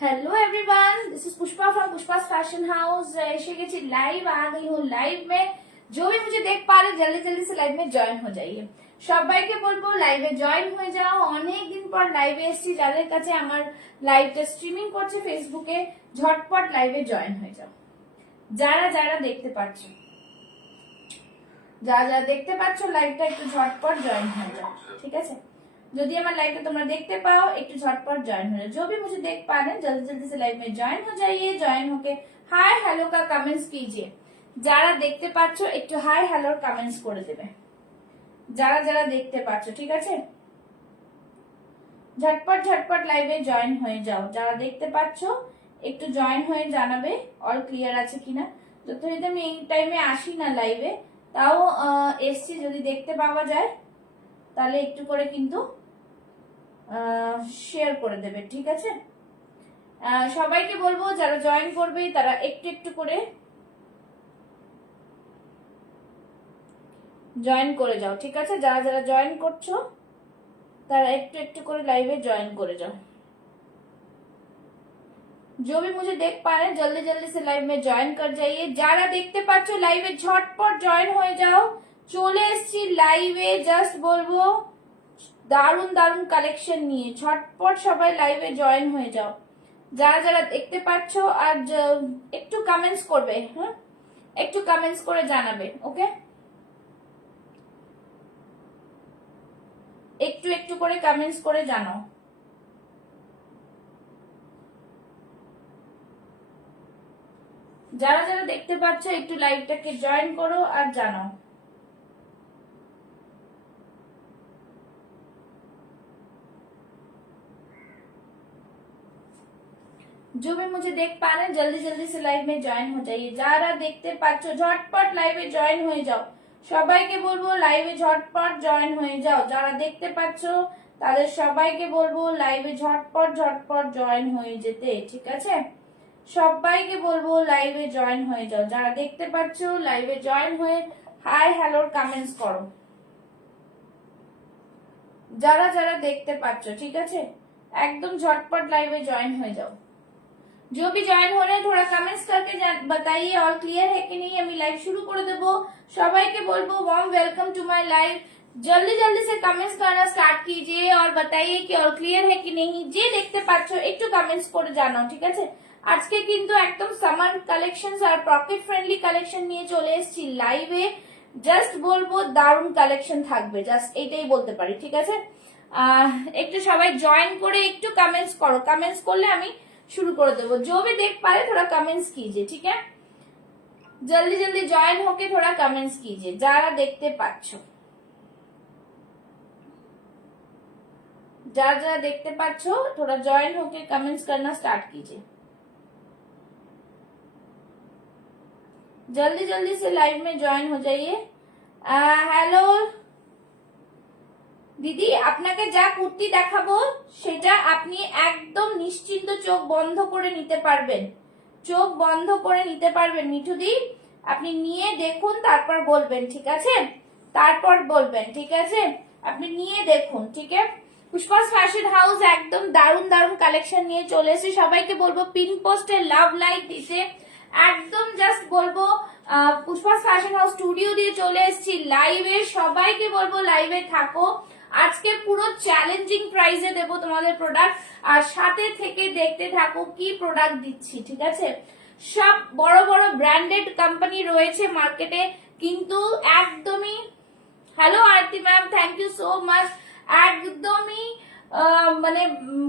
Hello everyone, this is Pushpa from Pushpa's fashion house. ऐसे के live आ गई हूँ। लाइव में जो भी मुझे देख पा रहे जल्दी जल्दी से लाइव में জয়েন हो जाइए। সবাইকে বলবো লাইভে জয়েন হয়ে যাও। অনেক দিন পর লাইভে এসেছি, যাদের কাছে আমার লাইভটা স্ট্রিমিং করছে ফেসবুকে, ঝটপট লাইভে জয়েন হয়ে যাও। যারা যারা দেখতে পাচ্ছ, যারা যারা দেখতে পাচ্ছ লাইভটা একটু ঝটপট জয়েন হয়ে যাও, ঠিক আছে। যদি আমার लाइव তোমরা দেখতে পাও একটু झटपट ज्वाइन हो जाओ। जो भी मुझे देख पा रहे हैं जल्दी जल्दी से लाइव में ज्वाइन हो जाइए। ज्वाइन होके हाय हेलो का कमेंट्स कीजिए। যারা দেখতে পাচ্ছ একটু হাই হ্যালোর কমেন্টস করে দেবে, যারা যারা দেখতে পাচ্ছ, ঠিক আছে। ঝটপট ঝটপট লাইভে জয়েন হয়ে যাও। যারা দেখতে পাচ্ছ একটু জয়েন হয়ে জানাবে অল ক্লিয়ার আছে কিনা। যতক্ষণ আমি এই টাইমে আসি না লাইভে, তাও এসছি, যদি দেখতে পাওয়া যায় তাহলে একটু করে কিন্তু শেয়ার করে দেবে, ঠিক আছে। সবাইকে বলবো যারা জয়েন করবে তারা একটু একটু করে জয়েন করে যাও, ঠিক আছে। যারা যারা জয়েন করছো তারা একটু একটু করে লাইভে জয়েন করে যাও। जो भी मुझे देख पा रहे हैं जल्दी जल्दी से लाइव में ज्वाइन कर जाइए। যারা দেখতে পাচ্ছ লাইভে ঝটপট জয়েন হয়ে যাও। চলে এসেছি লাইভে, জাস্ট বলবো দারুন দারুন কালেকশন নিয়ে ঝটপট সবাই লাইভে জয়েন হয়ে যাও। যারা যারা দেখতে পাচ্ছ আর একটু কমেন্টস করবে, হ্যাঁ একটু কমেন্টস করে জানাবে, ওকে। একটু একটু করে কমেন্টস করে জানাও। যারা যারা দেখতে পাচ্ছ একটু লাইভটাকে জয়েন করো আর জানাও। जो भी मुझे देख पा रहे हैं जल्दी जल्दी से लाइव में ज्वाइन हो जाइए। যারা দেখতে পাচ্ছ ঝটপট লাইভে জয়েন হয়ে যাও। সবাইকে বলবো লাইভে ঝটপট জয়েন হয়ে যাও। যারা দেখতে পাচ্ছ তাদের সবাইকে বলবো লাইভে ঝটপট ঝটপট জয়েন হয়ে যেতে, ঠিক আছে। সবাইকে বলবো লাইভে জয়েন হয়ে যাও। যারা দেখতে পাচ্ছ লাইভে জয়েন হয়ে হাই হ্যালোর কমেন্টস করো। যারা যারা দেখতে পাচ্ছ, ঠিক আছে, একদম ঝটপট লাइवे ज्वाइन हो जाओ। जो भी ज्वाइन हो रहे हैं थोड़ा कमेंट्स करके बताइए और क्लियर है कि नहीं। আমি লাইভ শুরু করে দেব। সবাইকে বলবো warm welcome to my live. जल्दी जल्दी से कमेंट्स करना स्टार्ट कीजिए और बताइए कि और क्लियर है कि नहीं। যে দেখতে পাচ্ছ একটু কমেন্টস করে জানাও, ঠিক আছে। আজকে কিন্তু একদম সামার কালেকশনস আর পকেট ফ্রেন্ডলি কালেকশন নিয়ে চলে এসেছি লাইভে। জাস্ট বলবো দারুণ কালেকশন থাকবে, জাস্ট এইটাই বলতে পারি, ঠিক আছে। একটু সবাই জয়েন করে একটু কমেंट्स करो। कमेंट्स করলে আমি शुरू कर देवो। जो भी देख पाए थोड़ा कमेंट्स कीजिए, ठीक है। जल्दी जल्दी ज्वाइन होके थोड़ा कमेंट्स कीजिए যারা দেখতে পাচ্ছ। যারা যারা দেখতে পাচ্ছ थोड़ा ज्वाइन होके कमेंट्स करना स्टार्ट कीजिए। जल्दी जल्दी से लाइव में ज्वाइन हो जाइए। हेलो দিদি, আপনাকে যা কুর্তি দেখাবো সেটা আপনি একদম নিশ্চিন্ত চোখ বন্ধ করে নিতে পারবেন। চোখ বন্ধ করে নিতে পারবেন মিঠুদি, আপনি নিয়ে দেখুন তারপর বলবেন, ঠিক আছে। তারপর বলবেন, ঠিক আছে। আপনি নিয়ে দেখুন, ঠিক আছে। পুষ্পাস ফ্যাশন হাউস একদম দারুন দারুন কালেকশন নিয়ে চলে এসেছে। সবাইকে বলবো পিন পোস্টে লাভ লাইক দিতে একদম জাস্ট বলবো পুষ্পাস ফ্যাশন হাউস স্টুডিও দিয়ে চলে এসেছি লাইভে। সবাইকে বলবো লাইভে থাকো। আজকে পুরো চ্যালেঞ্জিং প্রাইসে দেবো তোমাদের প্রোডাক্ট, আর সাথে থেকে দেখতে থাকো কি প্রোডাক্ট দিচ্ছি, ঠিক আছে। সব বড় বড় ব্র্যান্ডেড কোম্পানি রয়েছে মার্কেটে, কিন্তু একদমই hello Arati ma'am, thank you so much. একদমই মানে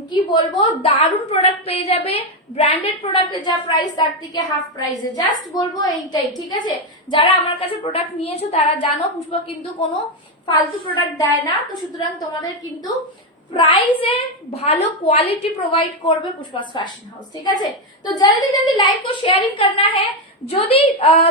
কি বলবো দারুণ প্রোডাক্ট পেয়ে যাবে। ব্র্যান্ডেড প্রোডাক্টের যা প্রাইস তার থেকে হাফ প্রাইসে, জাস্ট বলবো এইটাই, ঠিক আছে। যারা আমার কাছে প্রোডাক্ট নিয়েছো তারা জানো পুষ্পা কিন্তু কোনো ফালতু প্রোডাক্ট দেয় না, তো সুতরাং তোমাদের কিন্তু প্রাইসে ভালো কোয়ালিটি প্রোভাইড করবে পুষ্পাস ফ্যাশন হাউস, ঠিক আছে। তো জলদি জলদি লাইভ को शेयरिंग करना है। যদি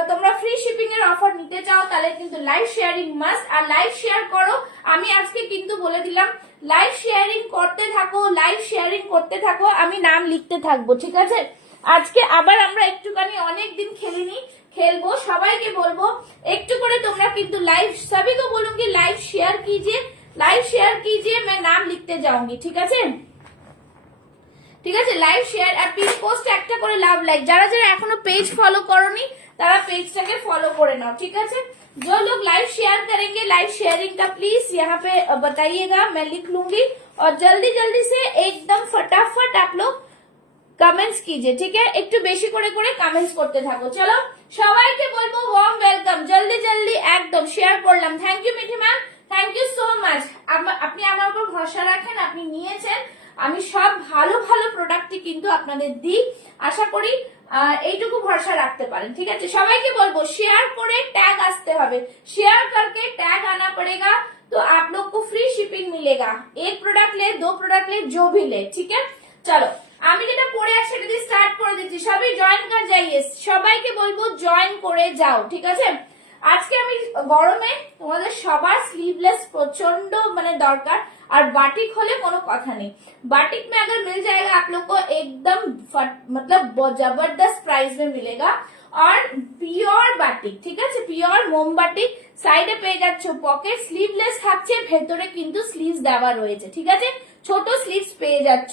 তোমরা ফ্রি শিপিং এর অফার নিতে চাও তাহলে কিন্তু লাইভ শেয়ারিং মাস্ট, আর লাইভ শেয়ার করো। আমি আজকে কিন্তু বলে দিলাম লাইভ শেয়ারিং করতে থাকো, লাইভ শেয়ারিং করতে থাকো, আমি নাম লিখতে থাকবো, ঠিক আছে। আজকে আবার আমরা একটুখানি অনেক দিন খেলিনি, खेलबो। সবাইকে বলবো একটু করে তোমরা কিন্তু লাইভ, सभी को बोलूंगी लाइव शेयर कीजिए, लाइव शेयर कीजिए, मैं नाम लिखते जाऊंगी, ठीक है। ঠিক আছে, লাইভ শেয়ার আর পিন পোস্ট একটা করে লাভ লাইক। যারা যারা এখনো পেজ ফলো করোনি তারা পেজটাকে फॉलो করে নাও, ঠিক আছে। जो लोग लाइव शेयर करेंगे, लाइव शेयरिंग का प्लीज यहाँ पे बताइएगा, मैं लिख लूंगी। और जल्दी जल्दी से एकदम फटाफट आप लोग कमेंट्स कीजिए, ठीक है। একটু বেশি করে করে কমেন্টস করতে থাকো। চলো সবাইকে বলবো ওয়ার্ম ওয়েলকাম, জলদি জলদি একদম শেয়ার করলাম। Thank you Mithi ma'am, thank you so much. আপনি আমার উপর ভরসা রাখেন, আপনি নিয়েছেন। আমি সব ভালো ভালো প্রোডাক্টই কিন্তু আপনাদের দিই, আশা করি এইটুকু ভরসা রাখতে পারেন, ঠিক আছে। সবাইকে বলবো শেয়ার করে টैग আসতে হবে, शेयर करके टैग आना पड़ेगा तो आप लोग को फ्री शिपिंग मिलेगा। एक प्रोडक्ट ले, दो प्रोडक्ट ले, जो भी ले, ठीक है। চলো আমি যেটা পরে আসছি সেটা দিয়ে স্টার্ট করে দিচ্ছি। সবাই জয়েন করে যাইয়ে, সবাইকে বলবো জয়েন করে যাও, ঠিক আছে। আজকে আমি গরমে তোমাদের সবার স্লিভলেস প্রচন্ড মানে দরকার, और बाटिक होले कोनो कथा नहीं। बाटिक में अगर मिल जाएगा आप लोग को एकदम मतलब जबरदस्त प्राइस में मिलेगा। और পিওর বাটিক, ঠিক আছে, পিওর মোম বাটিক। সাইডে পেয়ে যাচ্ছ পকেট, স্লিভলেস থাকছে, ভেতরে কিন্তু স্লিভস দেওয়া রয়েছে, ঠিক আছে। ছোট স্লিভস পেয়ে যাচ্ছ,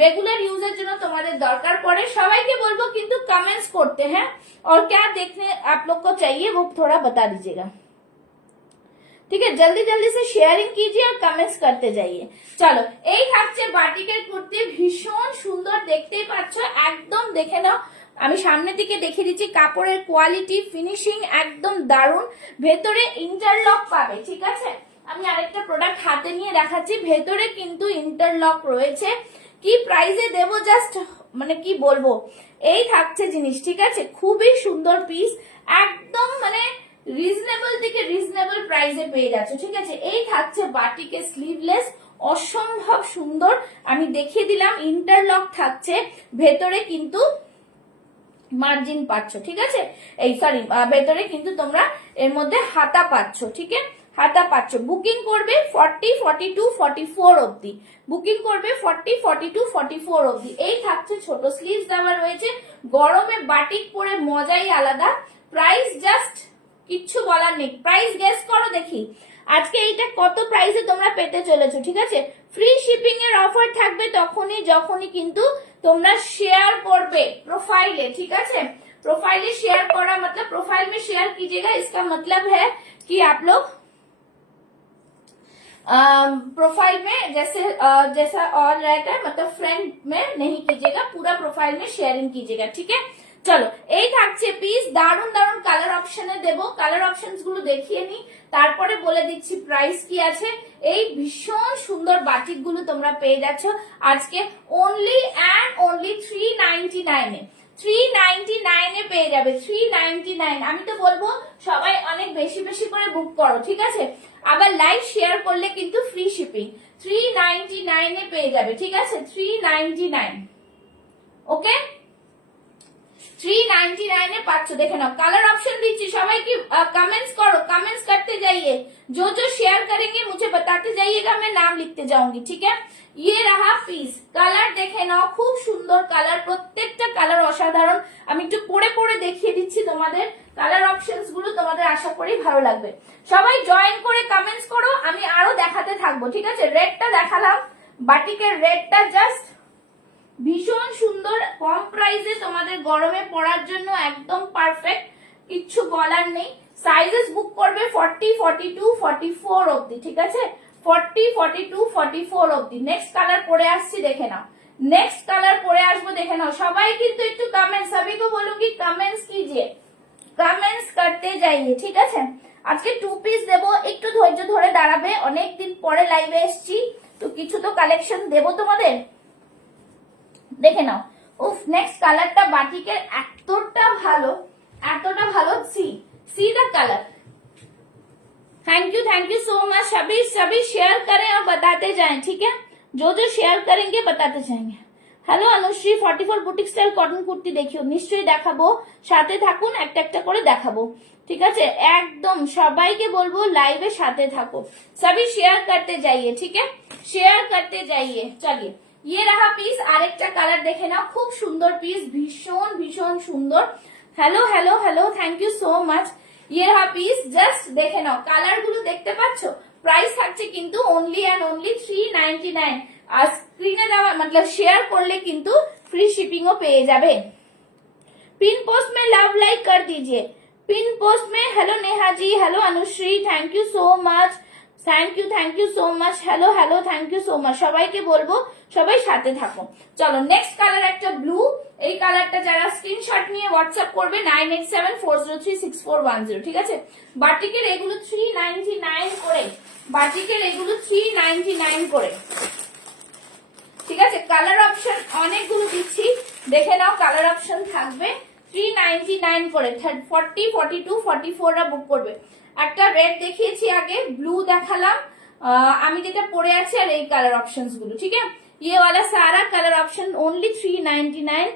রেগুলার ইউজের জন্য তোমাদের দরকার পড়ে। সবাইকে বলবো কিন্তু কমেंट्स করতে, হ্যাঁ। और क्या देखने आप लोग को चाहिए वो थोड़ा बता दीजिएगा, ठीक है। जल्दी जल्दी से शेयरिंग कीजिए और कमेंट्स करते जाइए। चलो এই থাকছে বাটিকের কুর্তি, ভীষণ সুন্দর, দেখতেই পাচ্ছ, একদম দেখে নাও। আমি সামনে থেকে দেখিয়ে দিচ্ছি, কাপড়ের কোয়ালিটি ফিনিশিং একদম দারুণ। ভেতরে ইন্টারলক পাবে, ঠিক আছে। আমি আরেকটা প্রোডাক্ট হাতে নিয়ে দেখাচ্ছি, ভেতরে কিন্তু ইন্টারলক রয়েছে। কি প্রাইসে দেবো জাস্ট মানে কি বলবো, এই থাকছে জিনিস, ঠিক আছে। খুবই সুন্দর পিস, একদম মানে রিজনেবল থেকে রিজনেবল প্রাইসে পেয়ে যাচ্ছ, ঠিক আছে। এই থাকছে বাটিকের স্লিভলেস, অসম্ভব সুন্দর। আমি দেখিয়ে দিলাম, ইন্টারলক থাকছে, ভেতরে কিন্তু মার্জিন পাচ্ছ, ঠিক আছে। এই সরি, ভেতরে কিন্তু তোমরা এর মধ্যে হাতা পাচ্ছ, ঠিক আছে, হাতা পাচ্ছ। বুকিং করবে 40, 42, 44 অবধি, বুকিং করবে 40, 42, 44 অবধি। এই থাকছে ছোট স্লিভস দেওয়া রয়েছে। গরমে বাটিক পরে মজাই আলাদা। প্রাইস জাস্ট কিচ্ছু বলার নেই, প্রাইস গেস করো দেখি আজকে এইটা কত প্রাইসে তোমরা পেতে চলেছো, ঠিক আছে। ফ্রি শিপিং এর অফার থাকবে তখনই যখনই কিন্তু তোমরা শেয়ার করবে प्रोफाइले, ठीक है। प्रोफाइले शेयर करा मतलब प्रोफाइल में शेयर कीजिएगा, इसका मतलब है कि आप लोग प्रोफाइल में जैसा और रहता है, मतलब फ्रेंड में नहीं कीजिएगा, पूरा प्रोफाइल में शेयरिंग कीजिएगा, ठीक है। চলো এই থাকছে পিস, দারুন দারুন কালার অপশনে দেবো, কালার অপশনস গুলো দেখিয়ে নি, তারপরে বলে দিচ্ছি প্রাইস কি আছে। এই ভীষণ সুন্দর বাটিক গুলো তোমরা পেয়ে যাচ্ছ আজকে অনলি অ্যান্ড অনলি 399 এ, 399 এ পেয়ে যাবে, 399। আমি তো বলবো সবাই অনেক বেশি বেশি করে বুক করো, ঠিক আছে। আবার লাইভ শেয়ার করলে কিন্তু ফ্রি শিপিং, 399 এ পেয়ে যাবে, ঠিক আছে, 399, ওকে। 399 এ পাচ্ছ, দেখে নাও। কালার ऑप्शन दीजिए, সবাই কি कमेंट्स करो, कमेंट्स करते जाइए, जो जो शेयर करेंगे मुझे बताते जाइएगा, मैं नाम लिखते जाऊंगी, ठीक है। ये रहा পিস, কালার দেখে নাও, খুব সুন্দর কালার, প্রত্যেকটা কালার অসাধারণ। আমি একটু পরে পরে দেখিয়ে দিচ্ছি তোমাদের কালার অপশনস গুলো, তোমাদের আশা করি ভালো লাগবে। সবাই জয়েন করে কমেন্টস করো, আমি আরো দেখাতে থাকবো, ঠিক আছে। রেডটা দেখালাম, বাটিকের রেডটা জাস্ট ভীষণ সুন্দর, কম প্রাইসে তোমাদের গরমে পরার জন্য একদম পারফেক্ট, কিচ্ছু বলার নেই। সাইজেস বুক করবে 40, 42, 44 অবধি, ঠিক আছে, 40, 42, 44 অবধি। নেক্সট কালার পরে আসছি, দেখে নাও, নেক্সট কালার পরে আসবো, দেখে নাও। সবাই কিন্তু একটু কমেন্ট, সবই को बोलूंगी कमेंट्स कीजिए, कमेंट्स करते जाइए, ঠিক আছে। আজকে 2 পিস দেবো, একটু ধৈর্য ধরে দাঁড়াবে, অনেকদিন পরে লাইভে এসছি তো কিছু তো কালেকশন দেবো তোমাদের, দেখে নাও। উফ, নেক্সট কালারটা বাটিকের এতটা ভালো, see the colour. Thank you so much. सभी शेयर करें और बताते जाएं, ठीक है। जो जो शेयर करेंगे बताते जाएंगे। Hello Anushree, 44 boutique style cotton kurti দেখিও, নিশ্চয়ই দেখাবো, সাথে থাকুন, একটা একটা করে দেখাবো, ঠিক আছে। একদম সবাইকে বলবো লাইভে সাথে থাকো, সবই শেয়ার করতে যাইए, ठीक है, शेयर करते जाइए। चलिए ये रहा পিস, আরেকটা কালার দেখে নাও, খুব সুন্দর পিস, ভীষণ ভীষণ সুন্দর। Hello hello hello, thank you so much. ये रहा পিস, জাস্ট দেখে নাও, কালার গুলো দেখতে পাচ্ছ। প্রাইস থাকছে কিন্তু অনলি অ্যান্ড অনলি 399। আর স্ক্রিনে দেওয়া मतलब শেয়ার করলে কিন্তু ফ্রি শিপিংও পেয়ে যাবে। पिन पोस्ट में लव लाइक कर दीजिए। पिन पोस्ट में hello Neha ji, hello Anushree, thank you so much, thank you so much, hello hello, thank you so much. সবাইকে বলবো সবাই সাথে থাকো। চলো নেক্সট কালার একটা ব্লু, এই কালারটা যারা স্ক্রিনশট নিয়ে হোয়াটসঅ্যাপ করবে 9874036410, ঠিক আছে। বাটিকের এগুলো 399 করে, বাটিকের এগুলো 399 করে, ঠিক আছে। কালার অপশন অনেকগুলো দিচ্ছি, দেখে নাও, কালার অপশন থাকবে। 399 করে 40, 42, 44 রা বুক করবে। একটা রেড দেখিয়েছি আগে, ব্লু দেখালাম, আমি যেটা পরে আছি, আর এই কালার অপশনস গুলো, ঠিক है। ये वाला सारा कलर ऑप्शन ओनली 399।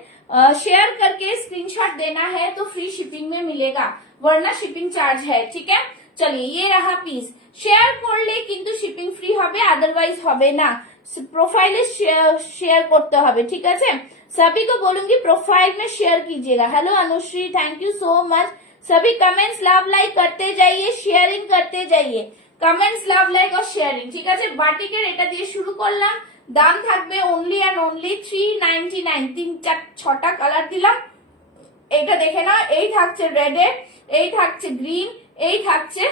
शेयर करके स्क्रीनशॉट देना है तो फ्री शिपिंग में मिलेगा, वरना शिपिंग चार्ज है, ठीक है। चलिए ये रहा पीस, शेयर করলে কিন্তু শিপিং ফ্রি হবে, আদারওয়াইজ হবে না। प्रोफाइल शेयर करते হবে, ঠিক আছে। सभी को बोलूंगी प्रोफाइल में शेयर कीजिएगा। Hello Anushree, thank you so much. सभी कमेंट्स लव लाइक करते जाइए, शेयरिंग करते जाइए, कमेंट्स लव लाइक और शेयरिंग, ঠিক আছে। বাটিকের এটা দিয়ে শুরু করলাম, দাম থাকবে অনলি অ্যান্ড অনলি 399। 3-4-6টা কালার দিলাম, এটা দেখে না, এই থাকছে রেডে, এই থাকছে গ্রিন, এই থাকছে,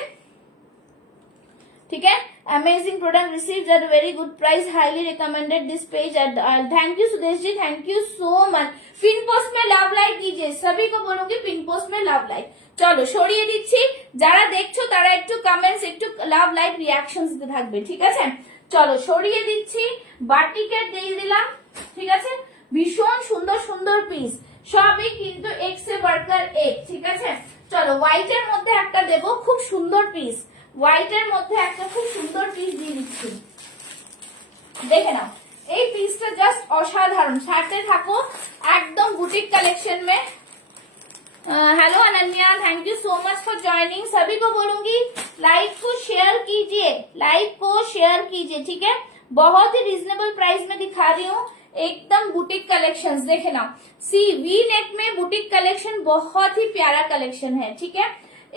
ठीक है। Amazing product received at very good price, highly recommended this page. Thank you Sudesh ji, thank you so much. Pin post में लव लाइक कीजिए, सभी को बोलूंगी पिन पोस्ट में लव लाइक। চলো সরিয়ে দিচ্ছি, যারা দেখছো তারা একটু কমেন্টস, একটু লাভ লাইক রিঅ্যাকশনস দিতে থাকবে, ঠিক আছে। চলো সরিয়ে দিচ্ছি, বাটিকের দিয়ে দিলাম, ঠিক আছে। ভীষণ সুন্দর সুন্দর পিস, সবই কিন্তু এক সে বাড়কর এক, ঠিক আছে। চলো হোয়াইটের মধ্যে একটা দেবো, খুব সুন্দর পিস, হোয়াইটের মধ্যে একটা খুব সুন্দর পিস দিয়ে দিচ্ছি, দেখে নাও। এই পিসটা জাস্ট অসাধারণ, সাথে থাকো একদম বুটিক কালেকশন में। Hello Ananya, thank you so much for joining. सभी को बोलूंगी लाइक को शेयर कीजिए, लाइक को शेयर कीजिए, ठीक है। बहुत ही रीजनेबल प्राइस में दिखा रही हूँ, एकदम बुटीक कलेक्शंस, देखे ना। सी वी नेक में बुटीक कलेक्शन बहुत ही प्यारा कलेक्शन है, ठीक है,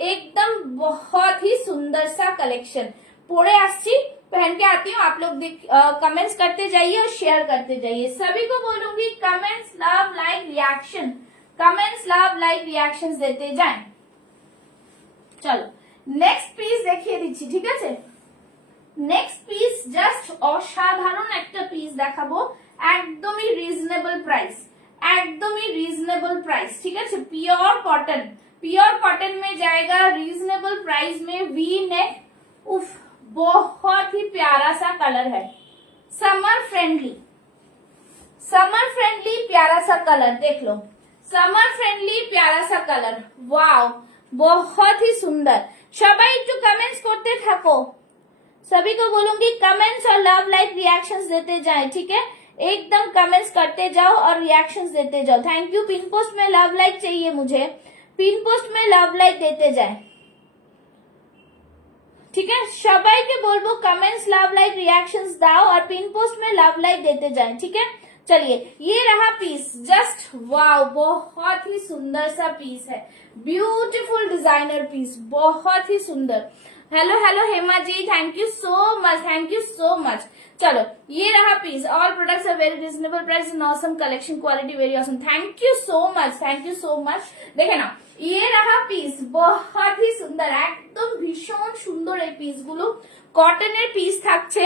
एकदम बहुत ही सुंदर सा कलेक्शन। पढ़े आसी, पहन के आती हूँ, आप लोग कमेंट्स करते जाइए और शेयर करते जाइए। सभी को बोलूंगी comments love like reaction, comments love like reactions देते जाएं। चलो नेक्स्ट पिस देखिए दीजिए, ठीक है। नेक्स्ट पिस জাস্ট অসাধারণ একটা পিস দেখাবো, একদমই রিজনেবল প্রাইস, একদমই রিজনেবল প্রাইস, ঠিক আছে। प्योर कॉटन, प्योर कॉटन में जाएगा, रीजनेबल प्राइस में, वी नेक, उफ बहुत ही प्यारा सा कलर है, समर फ्रेंडली, समर फ्रेंडली प्यारा सा कलर, देख लो, समर फ्रेंडली प्यारा सा कलर, वाओ बहुत ही सुंदर। সবাই একটু कमेंट्स करते থাকো, सभी को बोलूंगी कमेंट्स और लव लाइक रिएक्शंस देते जाएं, ठीक है। एकदम कमेंट्स करते जाओ और रिएक्शंस देते जाओ। Thank you. पिन पोस्ट में लव लाइक चाहिए मुझे, पिन पोस्ट में लव लाइक देते जाए, ठीक है। সবাইকে বলবো कमेंट्स लव लाइक रिएक्शंस दाओ और पिन पोस्ट में लव लाइक देते जाएं, ठीक है। चलिए ये रहा पीस, जस्ट वाओ बहुत ही सुंदर सा पीस है, ब्यूटीफुल डिजाइनर पीस, बहुत ही सुंदर। Hello hello Hema ji, thank you so much, thank you so much. चलो ये रहा piece, all products are very reasonable price and awesome collection, quality very awesome, thank you so much, thank you so much. देखे ना ये रहा piece, बहुत ही सुंदर, एकदम भीषण सुंदर এই পিসগুলো কটনের পিস থাকছে,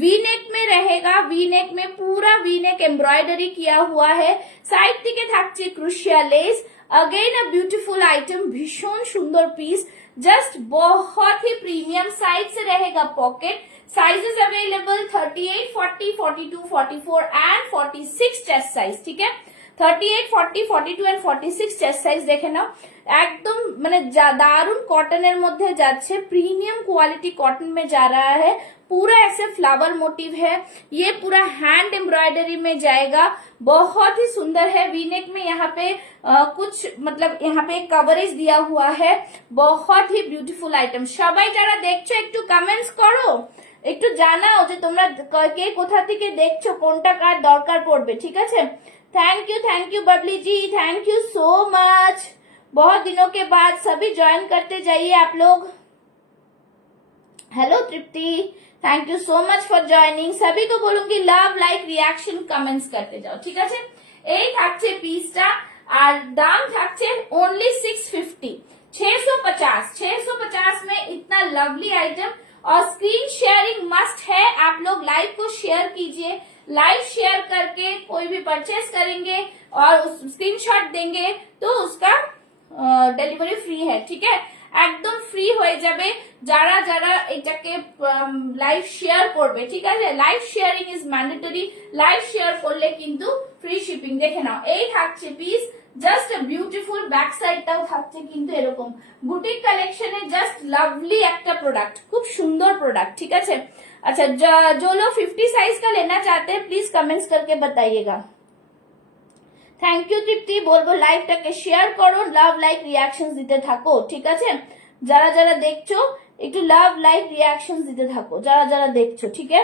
वी नेक में रहेगा, वी नेक में पूरा वी नेक एम्ब्रॉयडरी किया हुआ है, साइड থেকে থাকছে crochet lace, again a beautiful item, भीषण सुंदर पीस, जस्ट बहुत ही प्रीमियम। साइड से रहेगा pocket, sizes available 38, 40, 42, 44 and 46 chest size, ठीक है। 38, 40, 42 एंड 46 चेस्ट साइज देखे नाও, একদম মানে দারুন কটনের মধ্যে যাচ্ছে, प्रीमियम क्वालिटी कॉटन में जा रहा है, पूरा ऐसे फ्लावर मोटिव है, ये पूरा हैंड एम्ब्रॉयडरी में जाएगा, बहुत ही सुंदर है। वीनेक में यहाँ पे कुछ मतलब यहाँ पे कवरेज दिया हुआ है, बहुत ही ब्यूटीफुल आइटम। সবাই যারা দেখছো একটু কমেন্টস করো, একটু জানাও যে তোমরা কে কোথা থেকে দেখছো, কোনটা কার দরকার পড়বে, ঠিক আছে। Thank you Babli ji, thank you so much. बहुत दिनों के बाद सभी ज्वाइन करते जाइए आप लोग। Hello Tripti, thank you so much for joining. सभी को बोलूंगी लव लाइक रिएक्शन कमेंट्स करते जाओ, ঠিক আছে। এই থাকছে পিসটা, আর দাম থাকছে ओनली 650, 650 में इतना लवली आइटम। और स्क्रीन शेयरिंग मस्ट है, आप लोग लाइव को शेयर कीजिए। लाइव शेयर करके कोई भी परचेस करेंगे और स्क्रीनशॉट देंगे तो उसका ডেলিভারি ফ্রি है, ঠিক है। একদম ফ্রি হয়ে যাবে যারা যারা এটাকে লাইভ শেয়ার করবে, ঠিক আছে। Live sharing is mandatory, live share করলে কিন্তু ফ্রি শিপিং। দেখে নাও এই থাকছে পিস, জাস্ট বিউটিফুল। ব্যাক সাইডটাও থাকছে কিন্তু এরকম। বুটিক কালেকশনের জাস্ট লাভলি একটা প্রোডাক্ট, খুব সুন্দর প্রোডাক্ট, ঠিক আছে। अच्छा जो लोग 50 साइज का लेना चाहते हैं प्लीज कमेंट्स करके बताइएगा। থ্যাংক ইউ তৃপ্তি, বলবো লাইভটাকে শেয়ার করো, লাভ লাইক রিয়াকশনস দিতে থাকো, ঠিক আছে। যারা যারা দেখছো একটু লাভ লাইক রিয়াকশনস দিতে থাকো, যারা যারা দেখছো, ঠিক है।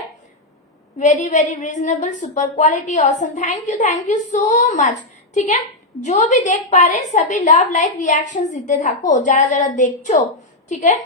Very very reasonable, super quality, awesome, thank you so much, ठीक है। जो भी देख पा रहे हैं सभी लव लाइक रिएक्शंस देते থাকো, যারা যারা দেখছো, ठीक है।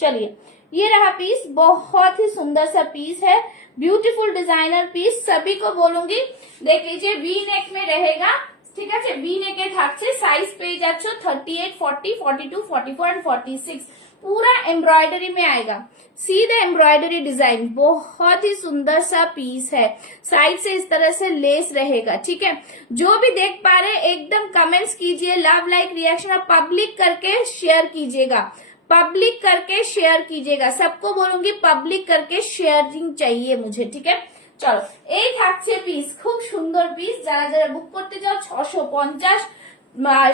चलिए ये रहा पीस, बहुत ही सुंदर सा पीस है, ब्यूटीफुल डिजाइनर पीस। सभी को बोलूंगी देख लीजिए, वी नेक में रहेगा, ঠিক আছে। वी नेक থাকছে, साइज पेज যাচ্ছ 38, 40, 42, 44 एंड 46, पूरा एम्ब्रॉयडरी में आएगा। सीधे एम्ब्रॉयडरी डिजाइन, बहुत ही सुंदर सा पीस है। साइड से इस तरह से लेस रहेगा, ठीक है। जो भी देख पा रहे एकदम कमेंट्स कीजिए, लव लाइक रिएक्शन, और पब्लिक करके शेयर कीजिएगा, पब्लिक करके शेयर कीजिएगा। सबको बोलूंगी पब्लिक करके शेयरिंग चाहिए मुझे, ठीक है। চলো এই থাকছে পিস, খুব সুন্দর পিস। যারা যারা বুক করতে চাও 650,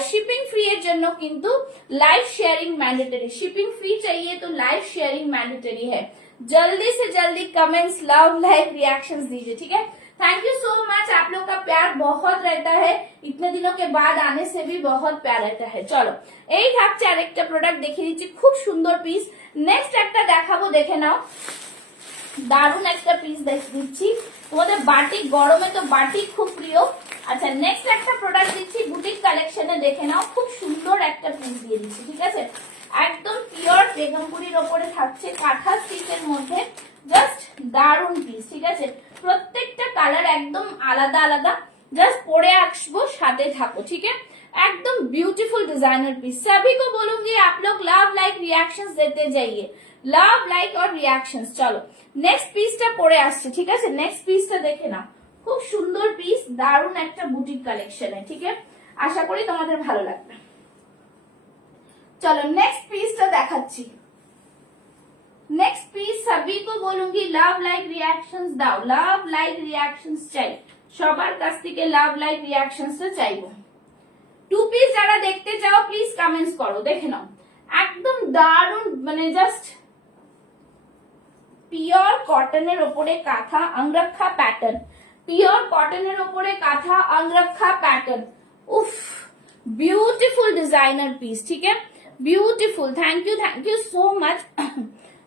शिपिंग फ्री এর জন্য কিন্তু live sharing mandatory, shipping free चाहिए तो लाइव शेयरिंग मैंडेटरी है। जल्दी से जल्दी कमेंट्स, लव लाइक रिएक्शंस दीजिए, ठीक है। थैंक यू सो मच, आप लोग का प्यार बहुत रहता है, इतने दिनों के बाद आने से भी बहुत प्यार रहता है। चलो এই থাকছে আরেকটা প্রোডাক্ট দেখিয়ে দিচ্ছি, খুব সুন্দর পিস। নেক্সট একটা দেখাবো, দেখে নাও, দারুন একটা পিস দিচ্ছি তোমাদের। বাটিক, গরমে তো বাটিক খুব প্রিয়। আচ্ছা নেক্সট একটা প্রোডাক্ট দিচ্ছি বুটিক কালেকশনে, দেখে নাও, খুব সুন্দর একটা পিস দিয়ে দিচ্ছি, ঠিক আছে। একদম পিওর বেগমপুরির ওপরে থাকছে, কাঁথা স্টিচের মধ্যে, জাস্ট দারুন পিস, ঠিক আছে। প্রত্যেকটা কালার একদম আলাদা আলাদা, জাস্ট পরে আসবো, সাথে থাকো, ठीक है। एकदम ब्यूटीफुल डिजाइनर पीस। सभी को बोलूंगी आप लोग लव लाइक रिएक्शंस देते जाइए, लव लाइक और रिएक्शंस। चलो नेक्स्ट পিসটা পরে আসছে, ঠিক আছে। নেক্সট পিসটা দেখে নাও, খুব সুন্দর পিস, দারুন একটা বুটিক কালেকশনে, ঠিক है। আশা করি তোমাদের ভালো লাগবে। চলো নেক্সট পিসটা দেখাচ্ছি। नेक्स्ट पीस सभी को बोलूंगी लव लाइक रिएक्शंस दाओ, लव लाइक रिएक्शंस চাই, সবার কাছ থেকে लव लाइक रिएक्शंसটা চাইবো। টু পিস যারা দেখতে চাও প্লিজ কমেন্টস করো, দেখে নাও, একদম দারুন, মানে জাস্ট পিওর কটনের ওপরে কাঁথা अंगरखा প্যাটার্ন, পিওর কটনের ওপরে কাঁথা अंगरखा প্যাটার্ন। উফ, বিউটিফুল ডিজাইনার পিস, ঠিক है, beautiful. Thank you so much.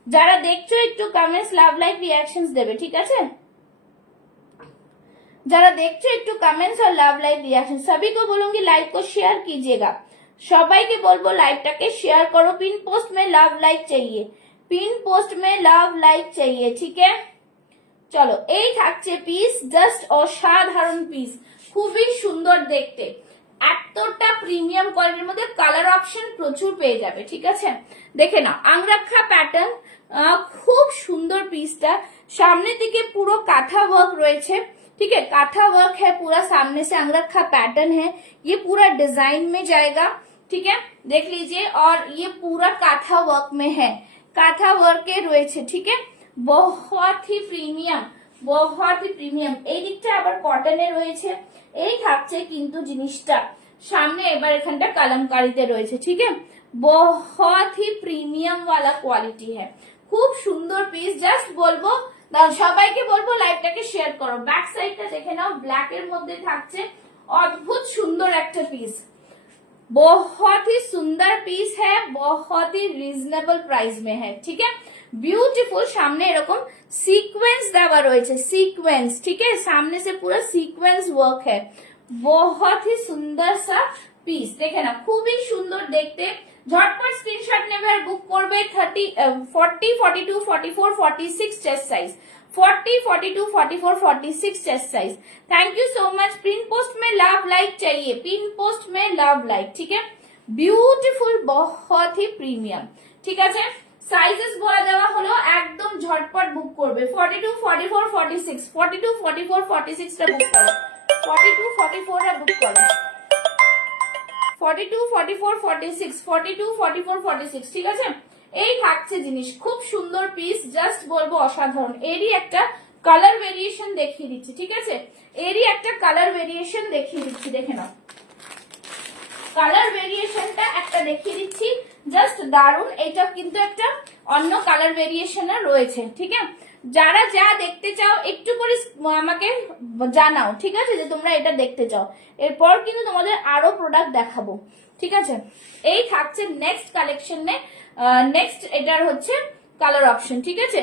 যারা দেখছো একটু কমেন্টস, লাভ লাইক রিঅ্যাকশনস দেবে, ঠিক আছে। যারা দেখছো একটু কমেंट्स और लव लाइक रिएक्शन। सभी को बोलूंगी लाइव को शेयर कीजिएगा, সবাইকে বলবো লাইভটাকে শেয়ার করো। पिन पोस्ट में लव लाइक चाहिए, पिन पोस्ट में लव लाइक चाहिए, ठीक है। চলো এই থাকছে পিস, জাস্ট অসাধারণ পিস, খুবই সুন্দর দেখতে, এতটা প্রিমিয়াম কোয়ালিটির মধ্যে কালার অপশন প্রচুর পেয়ে যাবে, ঠিক আছে। দেখে নাও अंगरखा প্যাটার্ন, খুব সুন্দর পিসটা। সামনের দিকে পুরো কাঁথা ওয়ার্ক রয়েছে, ठीक है, काथा वर्क है पूरा, सामने से अंगरखा पैटर्न है, ये पूरा डिजाइन में जाएगा, ठीक है, देख लीजिए। और ये पूरा काथा वर्क में है, काथा वर्क के রয়েছে, ठीक है। बहुत ही প্রিমিয়াম, बहुत ही প্রিমিয়াম। এই দিকটা আবার কটনে রয়েছে। এই থাকছে কিন্তু জিনিসটা সামনে, এবার এখানটা কলমকারীতে রয়েছে, ठीक है। बहुत ही প্রিমিয়াম वाला क्वालिटी है, খুব সুন্দর পিস। জাস্ট বলবো সবাইকে বলবো লাইভটাকে শেয়ার করো। ব্যাক সাইডটা দেখে নাও, ব্ল্যাক এর মধ্যে থাকছে, অদ্ভুত সুন্দর একটা পিস, बहुत ही सुंदर पीस है, बहुत ही রিজনেবল প্রাইস में है, ठीक है। ब्यूटीफुल, সামনে এরকম সিকোয়েন্স দেওয়া রয়েছে, সিকোয়েন্স, ठीक है, सामने से पूरा सीक्वेंस वर्क है, बहुत ही सुंदर सा পিস। দেখে না খুবই সুন্দর দেখতে, ঝটপট স্ক্রিনশট নেবে আর বুক করবে। 40, 42, 44, 46 chest size, 40, 42, 44, 46 chest size. Thank you so much. Pin post में लव लाइक चाहिए, पिन पोस्ट में लव लाइक, ठीक है। বিউটিফুল, बहुत ही প্রিমিয়াম, ঠিক আছে। সাইজেস বলা দেওয়া হলো, একদম ঝটপট বুক করবে। 42, 44, 46, 42, 44, 46 টা বুক করো, 42, 44 টা বুক করো, 42, 44, 46, 42, 44, 46, ঠিক আছে। এই থাকছে জিনিস, খুব সুন্দর পিস, জাস্ট বলবো অসাধারণ। এরই একটা কালার ভেরিয়েশন দেখিয়ে দিচ্ছি, ঠিক আছে। এরই একটা কালার ভেরিয়েশন দেখিয়ে দিচ্ছি, দেখে নাও। কালার ভেরিয়েশনটা একটা দেখিয়ে দিচ্ছি, জাস্ট দারুন। এটা কিন্তু একটা অন্য কালার ভেরিয়েশনে রয়েছে, ঠিক আছে। যারা যা দেখতে চাও একটু করে আমাকে জানাও, ঠিক আছে, যে তোমরা এটা দেখতে চাও। এরপর কিন্তু তোমাদের আরো প্রোডাক্ট দেখাবো, ঠিক আছে। এই থাকছে নেক্সট কালেকশনে, নেক্সট এটার হচ্ছে কালার অপশন, ঠিক আছে।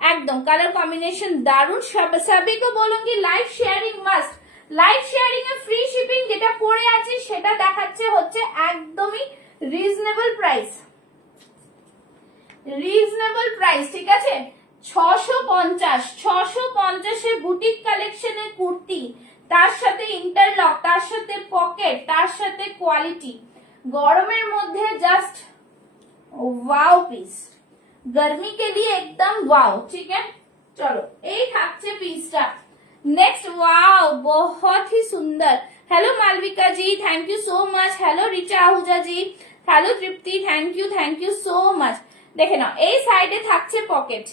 একদম কালার কম্বিনেশন দারুন। সবই কো বলুঙ্গি like sharing must, like sharing এ ফ্রি শিপিং। যেটা পরে আছে সেটা দেখাচ্ছে হচ্ছে একদমই রিজনেবল প্রাইস, রিজনেবল প্রাইস, ঠিক আছে। 650 এর বুটিক কালেকশনের কুর্তি, তার সাথে ইন্টারলক, তার সাথে পকেট, তার সাথে কোয়ালিটি, গরমের মধ্যে জাস্ট ওয়াও পিস, गर्मी के लिए एकदम वाओ, ठीक है। चलो এই থাকছে পিসটা। नेक्स्ट वाओ, बहुत ही सुंदर। Hello Malvika ji, thank you so much. Hello Richa Ahuja ji, hello Tripti, thank you so much. দেখে নাও, এই সাইডে থাকছে পকেট,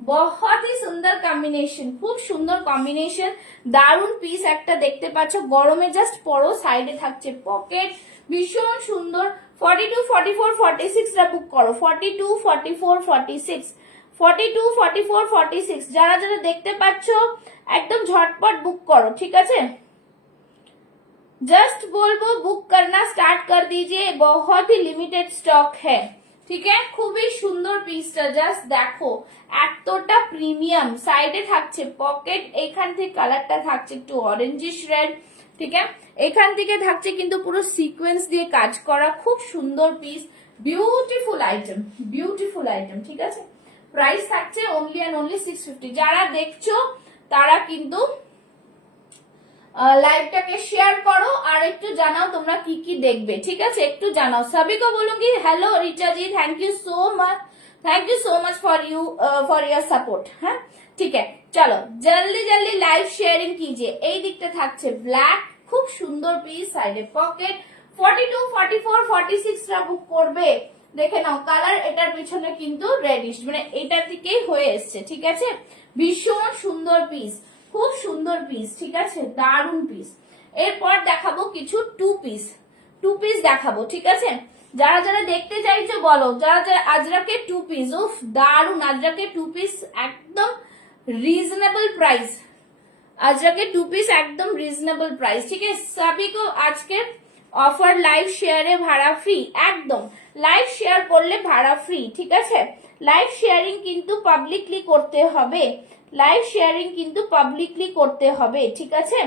बहुत ही সুন্দর কম্বিনেশন, খুব সুন্দর কম্বিনেশন, দারুন পিস একটা দেখতে পাচ্ছ। গরমে জাস্ট পরো, সাইডে থাকছে পকেট, ভীষণ সুন্দর। 42, 44, 46 রা বুক করো, 42, 44, 46, 42, 44, 46। যারা যারা দেখতে পাচ্ছ একদম ঝটপট বুক করো, ঠিক আছে। जस्ट बोलबो बुक करना स्टार्ट कर दीजिए, बहुत ही लिमिटेड स्टॉक है, ঠিক আছে। খুবই সুন্দর পিসটা, জাস্ট দেখো এতটা প্রিমিয়াম। সাইডে থাকছে পকেট, এখান থেকে কালারটা থাকছে একটু অরেঞ্জিশ রেড, ঠিক আছে। এখান থেকে থাকছে কিন্তু পুরো সিকোয়েন্স দিয়ে কাজ করা, খুব সুন্দর piece, beautiful item, beautiful item, ঠিক আছে। প্রাইস থাকছে অনলি এন্ড অনলি 650। যারা দেখছো তারা কিন্তু লাইভটাকে শেয়ার করো আর একটু জানাও তোমরা কি কি দেখবে, ঠিক আছে, একটু জানাও। सभी को बोलूंगी hello Richa ji, thank you so much for your support. হ্যাঁ, ঠিক আছে। চলো জলদি জলদি লাইভ শেয়ারিং कीजिए। এই দিকটা থাকছে ব্ল্যাক, খুব সুন্দর পিস, সাইডে পকেট। 42, 44, 46 রা বুক করবে। দেখে নাও কালার, এটার পিছনে কিন্তু রেডিশ, মানে এটার দিকেই হয়ে এসছে, ঠিক আছে। ভীষণ সুন্দর পিস, খুব সুন্দর পিস, ঠিক আছে, দারুন পিস। এরপর দেখাবো কিছু টু পিস দেখাবো, ঠিক আছে। যারা যারা দেখতে চাইছো বলো, যারা যারা আজরাকে টু পিস, উফ দারুন, আজরাকে টু পিস একদম রিজনেবল প্রাইস, আজরাকে টু পিস একদম রিজনেবল প্রাইস, ঠিক আছে। সবই को আজকে অফার লাইভ শেয়ারে ভাড়া ফ্রি, একদম লাইভ শেয়ার করলে ভাড়া ফ্রি, ঠিক আছে। লাইভ শেয়ারিং কিন্তু পাবলিকলি করতে হবে, লাইভ शेयरिंग কিন্তু পাবলিকলি করতে হবে, ঠিক আছে।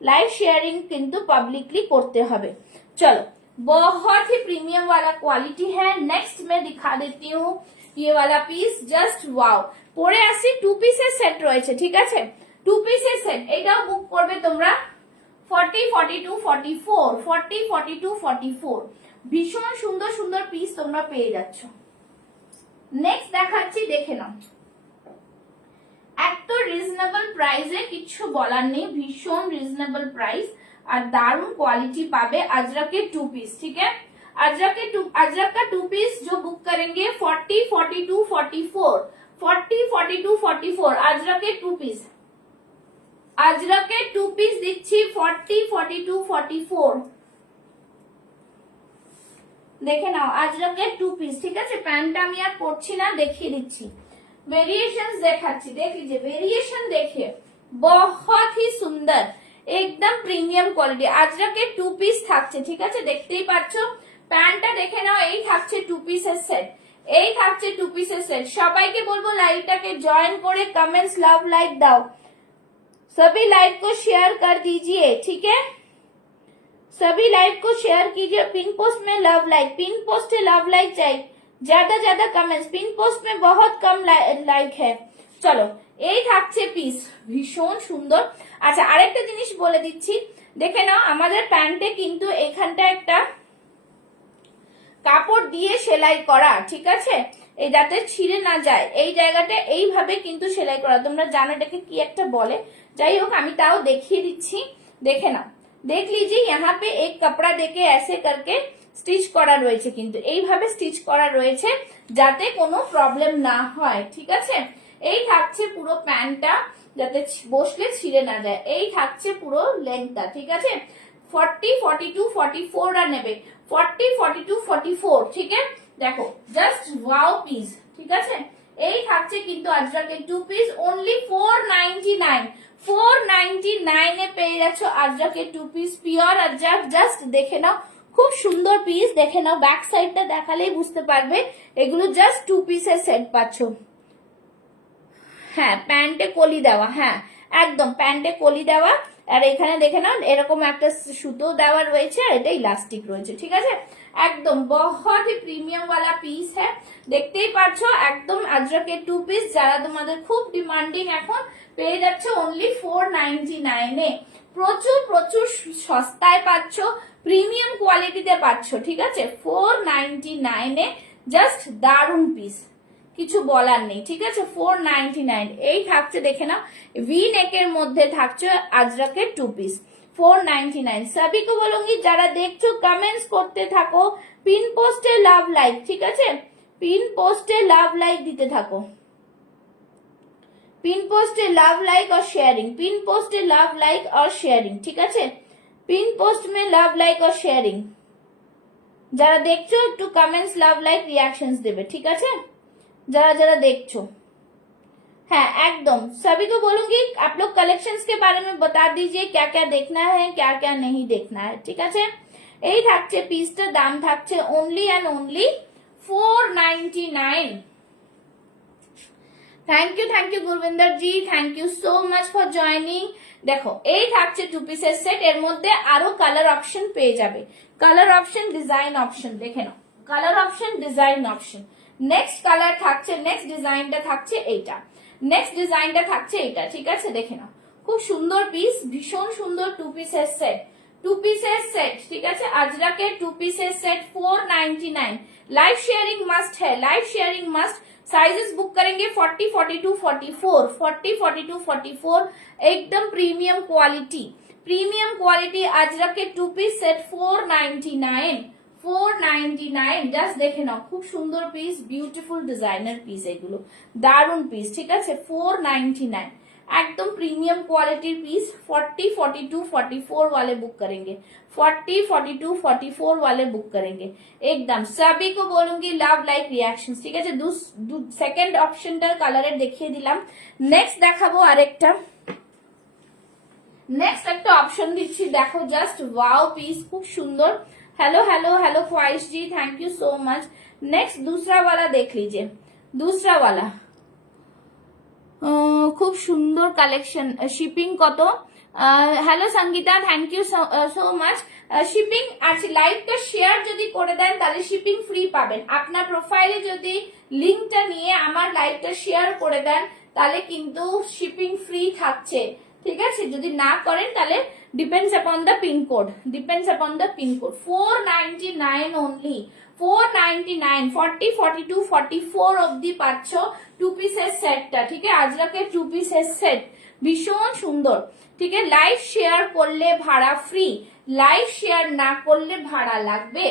লাইভ शेयरिंग কিন্তু পাবলিকলি করতে হবে। चलो बहुत ही प्रीमियम वाला क्वालिटी है। नेक्स्ट मैं दिखा देती हूँ ये वाला पीस, जस्ट वाओ। পরে আসি টু পিসের সেট রয়েছে, ঠিক আছে। টু পিসের সেট, এটাও বুক করবে তোমরা। 40, 42, 44, 40, 42, 44, ভীষণ সুন্দর সুন্দর পিস তোমরা পেয়ে যাচ্ছ। নেক্সট দেখাচ্ছি, দেখে নাও। এত রিজনেবল প্রাইসে কিছু বলার নেই, ভীষণ রিজনেবল প্রাইস আর দারুন কোয়ালিটি পাবে। আজরাকে टू पीस, ठीक है। अजरक का टू पीस जो बुक करेंगे 40, 42, 44, 40, 42, 44 अजरके टू पीस, अजरके टू पीस दिच्छी 40, 42, 44। দেখে নাও আজরকে টু পিস, ঠিক আছে। প্যান্টটা আমি আর পরছি না, দেখিয়ে দিচ্ছি। वेरिएशंस দেখাচ্ছি, দেখ लीजिए वेरिएशन देखिए, बहुत ही सुंदर, एकदम প্রিমিয়াম কোয়ালিটি। আজরাকে টু পিস থাকছে, ঠিক আছে, দেখতেই পাচ্ছো। প্যান্টটা দেখে নাও, এই থাকছে টু পিসের সেট, এই থাকছে টু পিসের সেট। সবাইকে বলবো লাইভটাকে জয়েন করে কমেন্টস লাভ লাইক দাও, सभी लाइव को शेयर कर दीजिए, ठीक है। सभी लाइव को शेयर कीजिए। पिन पोस्ट में लव लाइक, पिन पोस्ट है लव लाइक चाहिए, ज्यादा कमेंट्स। पिन पोस्ट में बहुत कम লাইক है। চলো এই থাকছে পিস, ভীষণ সুন্দর। আচ্ছা আরেকটা জিনিস বলে দিচ্ছি, দেখে নাও আমাদের প্যান্টে কিন্তু এখানটা একটা কাপড় দিয়ে সেলাই করা, ঠিক আছে, এই যাতে ছিঁড়ে না যায়, এই জায়গাটা এইভাবে কিন্তু সেলাই করা। তোমরা জানো এটাকে কি একটা বলে, যাই হোক আমি তাও দেখিয়ে দিচ্ছি, দেখে নাও। देख लीजिए यहाँ पे एक कपड़ा देके ऐसे करके স্টিচ করা রয়েছে, কিন্তু এইভাবে স্টিচ করা রয়েছে যাতে কোনো প্রবলেম না হয়, ঠিক আছে। এই থাকছে পুরো প্যান্টটা, যাতে বসলে ছিঁড়ে না যায়। এই থাকছে পুরো লেন্থটা, ঠিক আছে। 40, 42, 44 রা নেবে, 40, 42, 44, ঠিক আছে। দেখো জাস্ট ওয়াও পিস, ঠিক আছে। এই থাকছে কিন্তু আজরাকের 2 পিস, অনলি 499, 499 এ পেয়ে যাচ্ছ আজরাকের 2 পিস পিওর আজরাক। জাস্ট দেখে নাও, খুব সুন্দর পিস, দেখে নাও, ব্যাক সাইডটা দেখালেই বুঝতে পারবে এগুলো জাস্ট 2 পিসের সেট পাচ্ছ। হ্যাঁ প্যান্টে কলি দেওয়া, হ্যাঁ একদম প্যান্টে কলি দেওয়া, আর এখানে দেখে নাও এরকম একটা সুতো দেওয়া রয়েছে, আর এটা ইলাস্টিক রয়েছে, ঠিক আছে। একদম बहुत ही প্রিমিয়াম वाला পিস হ্যাঁ, দেখতেই পাচ্ছ একদম আজরাকের 2 পিস, যারা তোমাদের খুব ডিমান্ডিং এখন পেয়ে যাচ্ছ অনলি 499 এ। প্রচুর প্রচুর সস্তায় পাচ্ছ, প্রিমিয়াম কোয়ালিটিতে পাচ্ছ, ঠিক আছে। 499 এ জাস্ট দারুন পিস, কিছু বলার নেই, ঠিক আছে। 499 এই থাকছে, দেখে নাও ভি নেকের মধ্যে থাকছে আজরাকের 2 পিস, 499। सभी को बोलूंगी যারা দেখছো কমেন্টস করতে থাকো, পিন পোস্টে লাভ লাইক, ঠিক আছে, পিন পোস্টে লাভ লাইক দিতে থাকো, পিন পোস্টে লাভ লাইক और शेयरिंग, पिन पोस्टे लव लाइक और शेयरिंग, ঠিক আছে। পিন পোস্ট में लव लाइक और शेयरिंग যারা দেখছো একটু কমেন্টস লাভ লাইক রিঅ্যাকশনস দেবে, ঠিক আছে, যারা যারা দেখছো। हाँ एकदम सभी को बोलूंगी आप लोग कलेक्शंस के बारे में बता दीजिए, क्या क्या देखना है क्या क्या नहीं देखना है, ঠিক আছে। এই থাকছে পিসটার দাম থাকছে only and only 499। Thank you Gurvinder ji, thank you so much for joining. দেখো এই থাকছে 2 পিসের সেট, এর মধ্যে আরো কালার অপশন পেয়ে যাবে, কালার অপশন ডিজাইন অপশন, দেখে নাও colour option design option. Next colour থাকছে, নেক্সট ডিজাইনটা থাকছে এইটা, নেক্সট ডিজাইনটা থাকছে এইটা, ঠিক আছে। দেখে নাও খুব সুন্দর পিস, ভীষণ সুন্দর 2 পিসের সেট, 2 পিসের সেট, ঠিক আছে। আজরাকের 2 পিসের সেট 499। लाइव शेयरिंग मस्ट है, live sharing must. Sizes book करेंगे 40, 42, 44, 40, 42, 44, एकदम प्रीमियम क्वालिटी, प्रीमियम क्वालिटी আজরাকের 2 পিস সেট 499, 499 জাস্ট দেখে নাও, খুব সুন্দর পিস, বিউটিফুল ডিজাইনার পিস, এগুলো দারুন পিস, ঠিক আছে। 499 एकदम प्रीमियम क्वालिटी पीस। 40, 42, 44 वाले बुक करेंगे, 40, 42, 44 वाले बुक करेंगे एकदम। सभी को बोलूंगी लव लाइक रिएक्शंस, ঠিক আছে। সেকেন্ড অপশনটার কালারের দেখিয়ে দিলাম। নেক্সট দেখাবো আরেকটা, নেক্সট একটা অপশন দিচ্ছি, দেখো জাস্ট ওয়াও পিস, খুব সুন্দর। Hello hello hello Khwahish ji, thank you so much. Next दूसरा वाला देख लीजिए, दूसरा वाला খুব সুন্দর কালেকশন। শিপিং কত? Hello Sangeeta, thank you so much. Shipping আচ্ছা লাইভটা শেয়ার যদি করে দেন তাহলে শিপিং ফ্রি পাবেন। আপনার প্রোফাইলে যদি লিঙ্কটা নিয়ে আমার লাইভটা শেয়ার করে দেন তাহলে কিন্তু শিপিং ফ্রি থাকছে, ঠিক আছে। যদি না করেন তাহলে depends upon the pin code, depends upon the pin code. 499 only, 499, 40, 42, 44 অবধি পাচ্ছ 2 পিসের সেটটা, ঠিক আছে। আজরাকের 2 পিসের সেট ভীষণ সুন্দর, ঠিক আছে। লাইভ শেয়ার করলে ভাড়া ফ্রি, লাইভ শেয়ার না করলে ভাড়া লাগবে।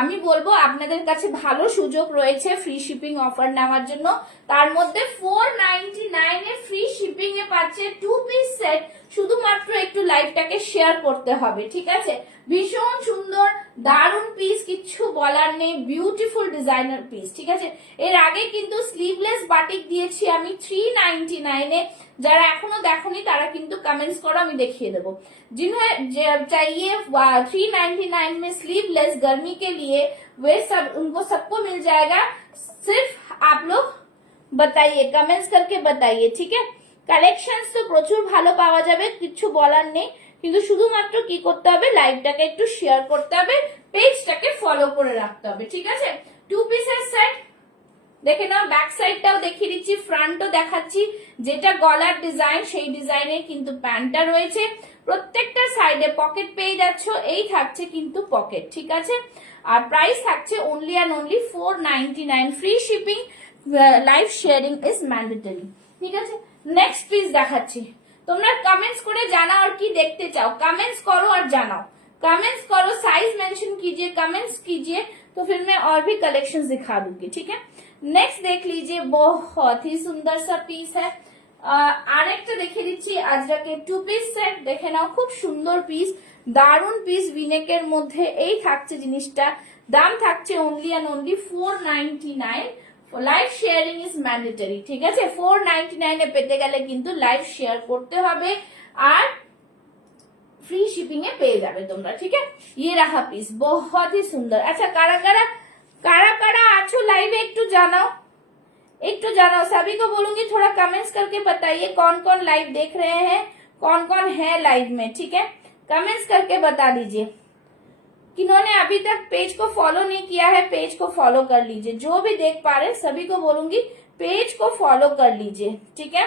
আমি বলবো আপনাদের কাছে ভালো সুযোগ রয়েছে ফ্রি শিপিং অফার নেওয়ার জন্য, তার মধ্যে 499 এ ফ্রি শিপিং এ পাচ্ছে 2 পিস সেট। শুধুমাত্র একটু লাইভটাকে শেয়ার করতে হবে, ঠিক আছে। ভীষণ সুন্দর দারুন পিস, কিচ্ছু বলার নেই, বিউটিফুল ডিজাইনার পিস, ঠিক আছে। এর আগে কিন্তু স্লিভলেস বাটিক দিয়েছি আমি 399 এ, যারা এখনো দেখোনি তারা কিন্তু কমেন্টস করো, আমি দেখিয়ে দেবো। जिन्हें चाहिए 399 में स्लीवलेस गर्मी के लिए वे सब उनको सबको मिल जाएगा, सिर्फ आप लोग बताइए, कमेंट्स करके बताइए, ठीक है। কালেকশনস তো প্রচুর ভালো পাওয়া যাবে, কিছু বলার নেই, কিন্তু শুধুমাত্র কি করতে হবে, লাইভটাকে একটু শেয়ার করতে হবে, পেজটাকে ফলো করে রাখতে হবে, ঠিক আছে। 2 পিসের সেট দেখে নাও, ব্যাক সাইডটাও দেখিয়ে দিচ্ছি, ফ্রন্টও দেখাচ্ছি, যেটা গলার ডিজাইন সেই ডিজাইনে কিন্তু প্যান্টটা রয়েছে, প্রত্যেকটা সাইডে পকেট পেয়ে যাচ্ছ, এই থাকছে কিন্তু পকেট, ঠিক আছে। আর প্রাইস থাকছে only and only 499, free shipping, live sharing is mandatory, ঠিক আছে। নেক্সট পিস দেখাচ্ছি, তোমরা कमेंट्स করে জানাও আর কি দেখতে চাও, कमेंट्स करो और জানাও, कमेंट्स करो, साइज मेंशन कीजिए, कमेंट्स कीजिए, तो फिर मैं और भी कलेक्शंस दिखा दूंगी, ठीक है। नेक्स्ट देख लीजिए, बहुत ही सुंदर सा पीस है, আরেকটা দেখিয়ে দিচ্ছি আজরাকের 2 পিস সেট, দেখে নাও খুব সুন্দর পিস, দারুন পিস, ভিনেকের মধ্যে এই থাকছে জিনিসটা, দাম থাকছে only and only 499, live sharing is mandatory, ঠিক আছে। 499 এ পেতে গেলে কিন্তু লাইভ শেয়ার করতে হবে আর फ्री शिपिंग में पे जावे তোমরা, ठीक है। ये रहा पीस, बहुत ही सुंदर। अच्छा, कारा कारा आछो लाइव একটু জানাও, सभी को बोलूंगी थोड़ा कमेंट्स करके बताइए कौन कौन लाइव देख रहे हैं, कौन कौन है लाइव में, ठीक है। कमेंट्स करके बता दीजिए, किन्होंने अभी तक पेज को फॉलो नहीं किया है पेज को फॉलो कर लीजिए, जो भी देख पा रहे सभी को बोलूंगी पेज को फॉलो कर लीजिए, ठीक है,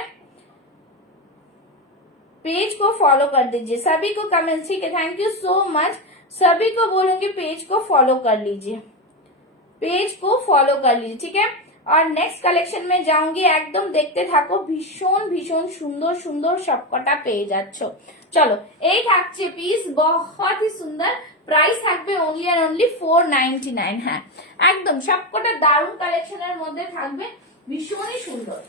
पेज को फॉलो कर दीजिए, सभी को कमेंट, ठीक है, थैंक यू सो मच, सभी को बोलूंगी पेज को फॉलो कर लीजिए, पेज को फॉलो कर लीजिए, ठीक है। और नेक्स्ट कलेक्शन में जाऊंगी, एकदम देखते থাকো, ভীষণ ভীষণ সুন্দর সুন্দর সবকটা পেয়ে যাচ্ছ। চলো, এই থাকছে পিস, बहुत ही सुंदर, প্রাইস থাকবে অনলি আর অনলি 499, হ্যাঁ একদম সবকটা দারুণ কালেকশনের মধ্যে থাকবে, ভীষণই সুন্দর।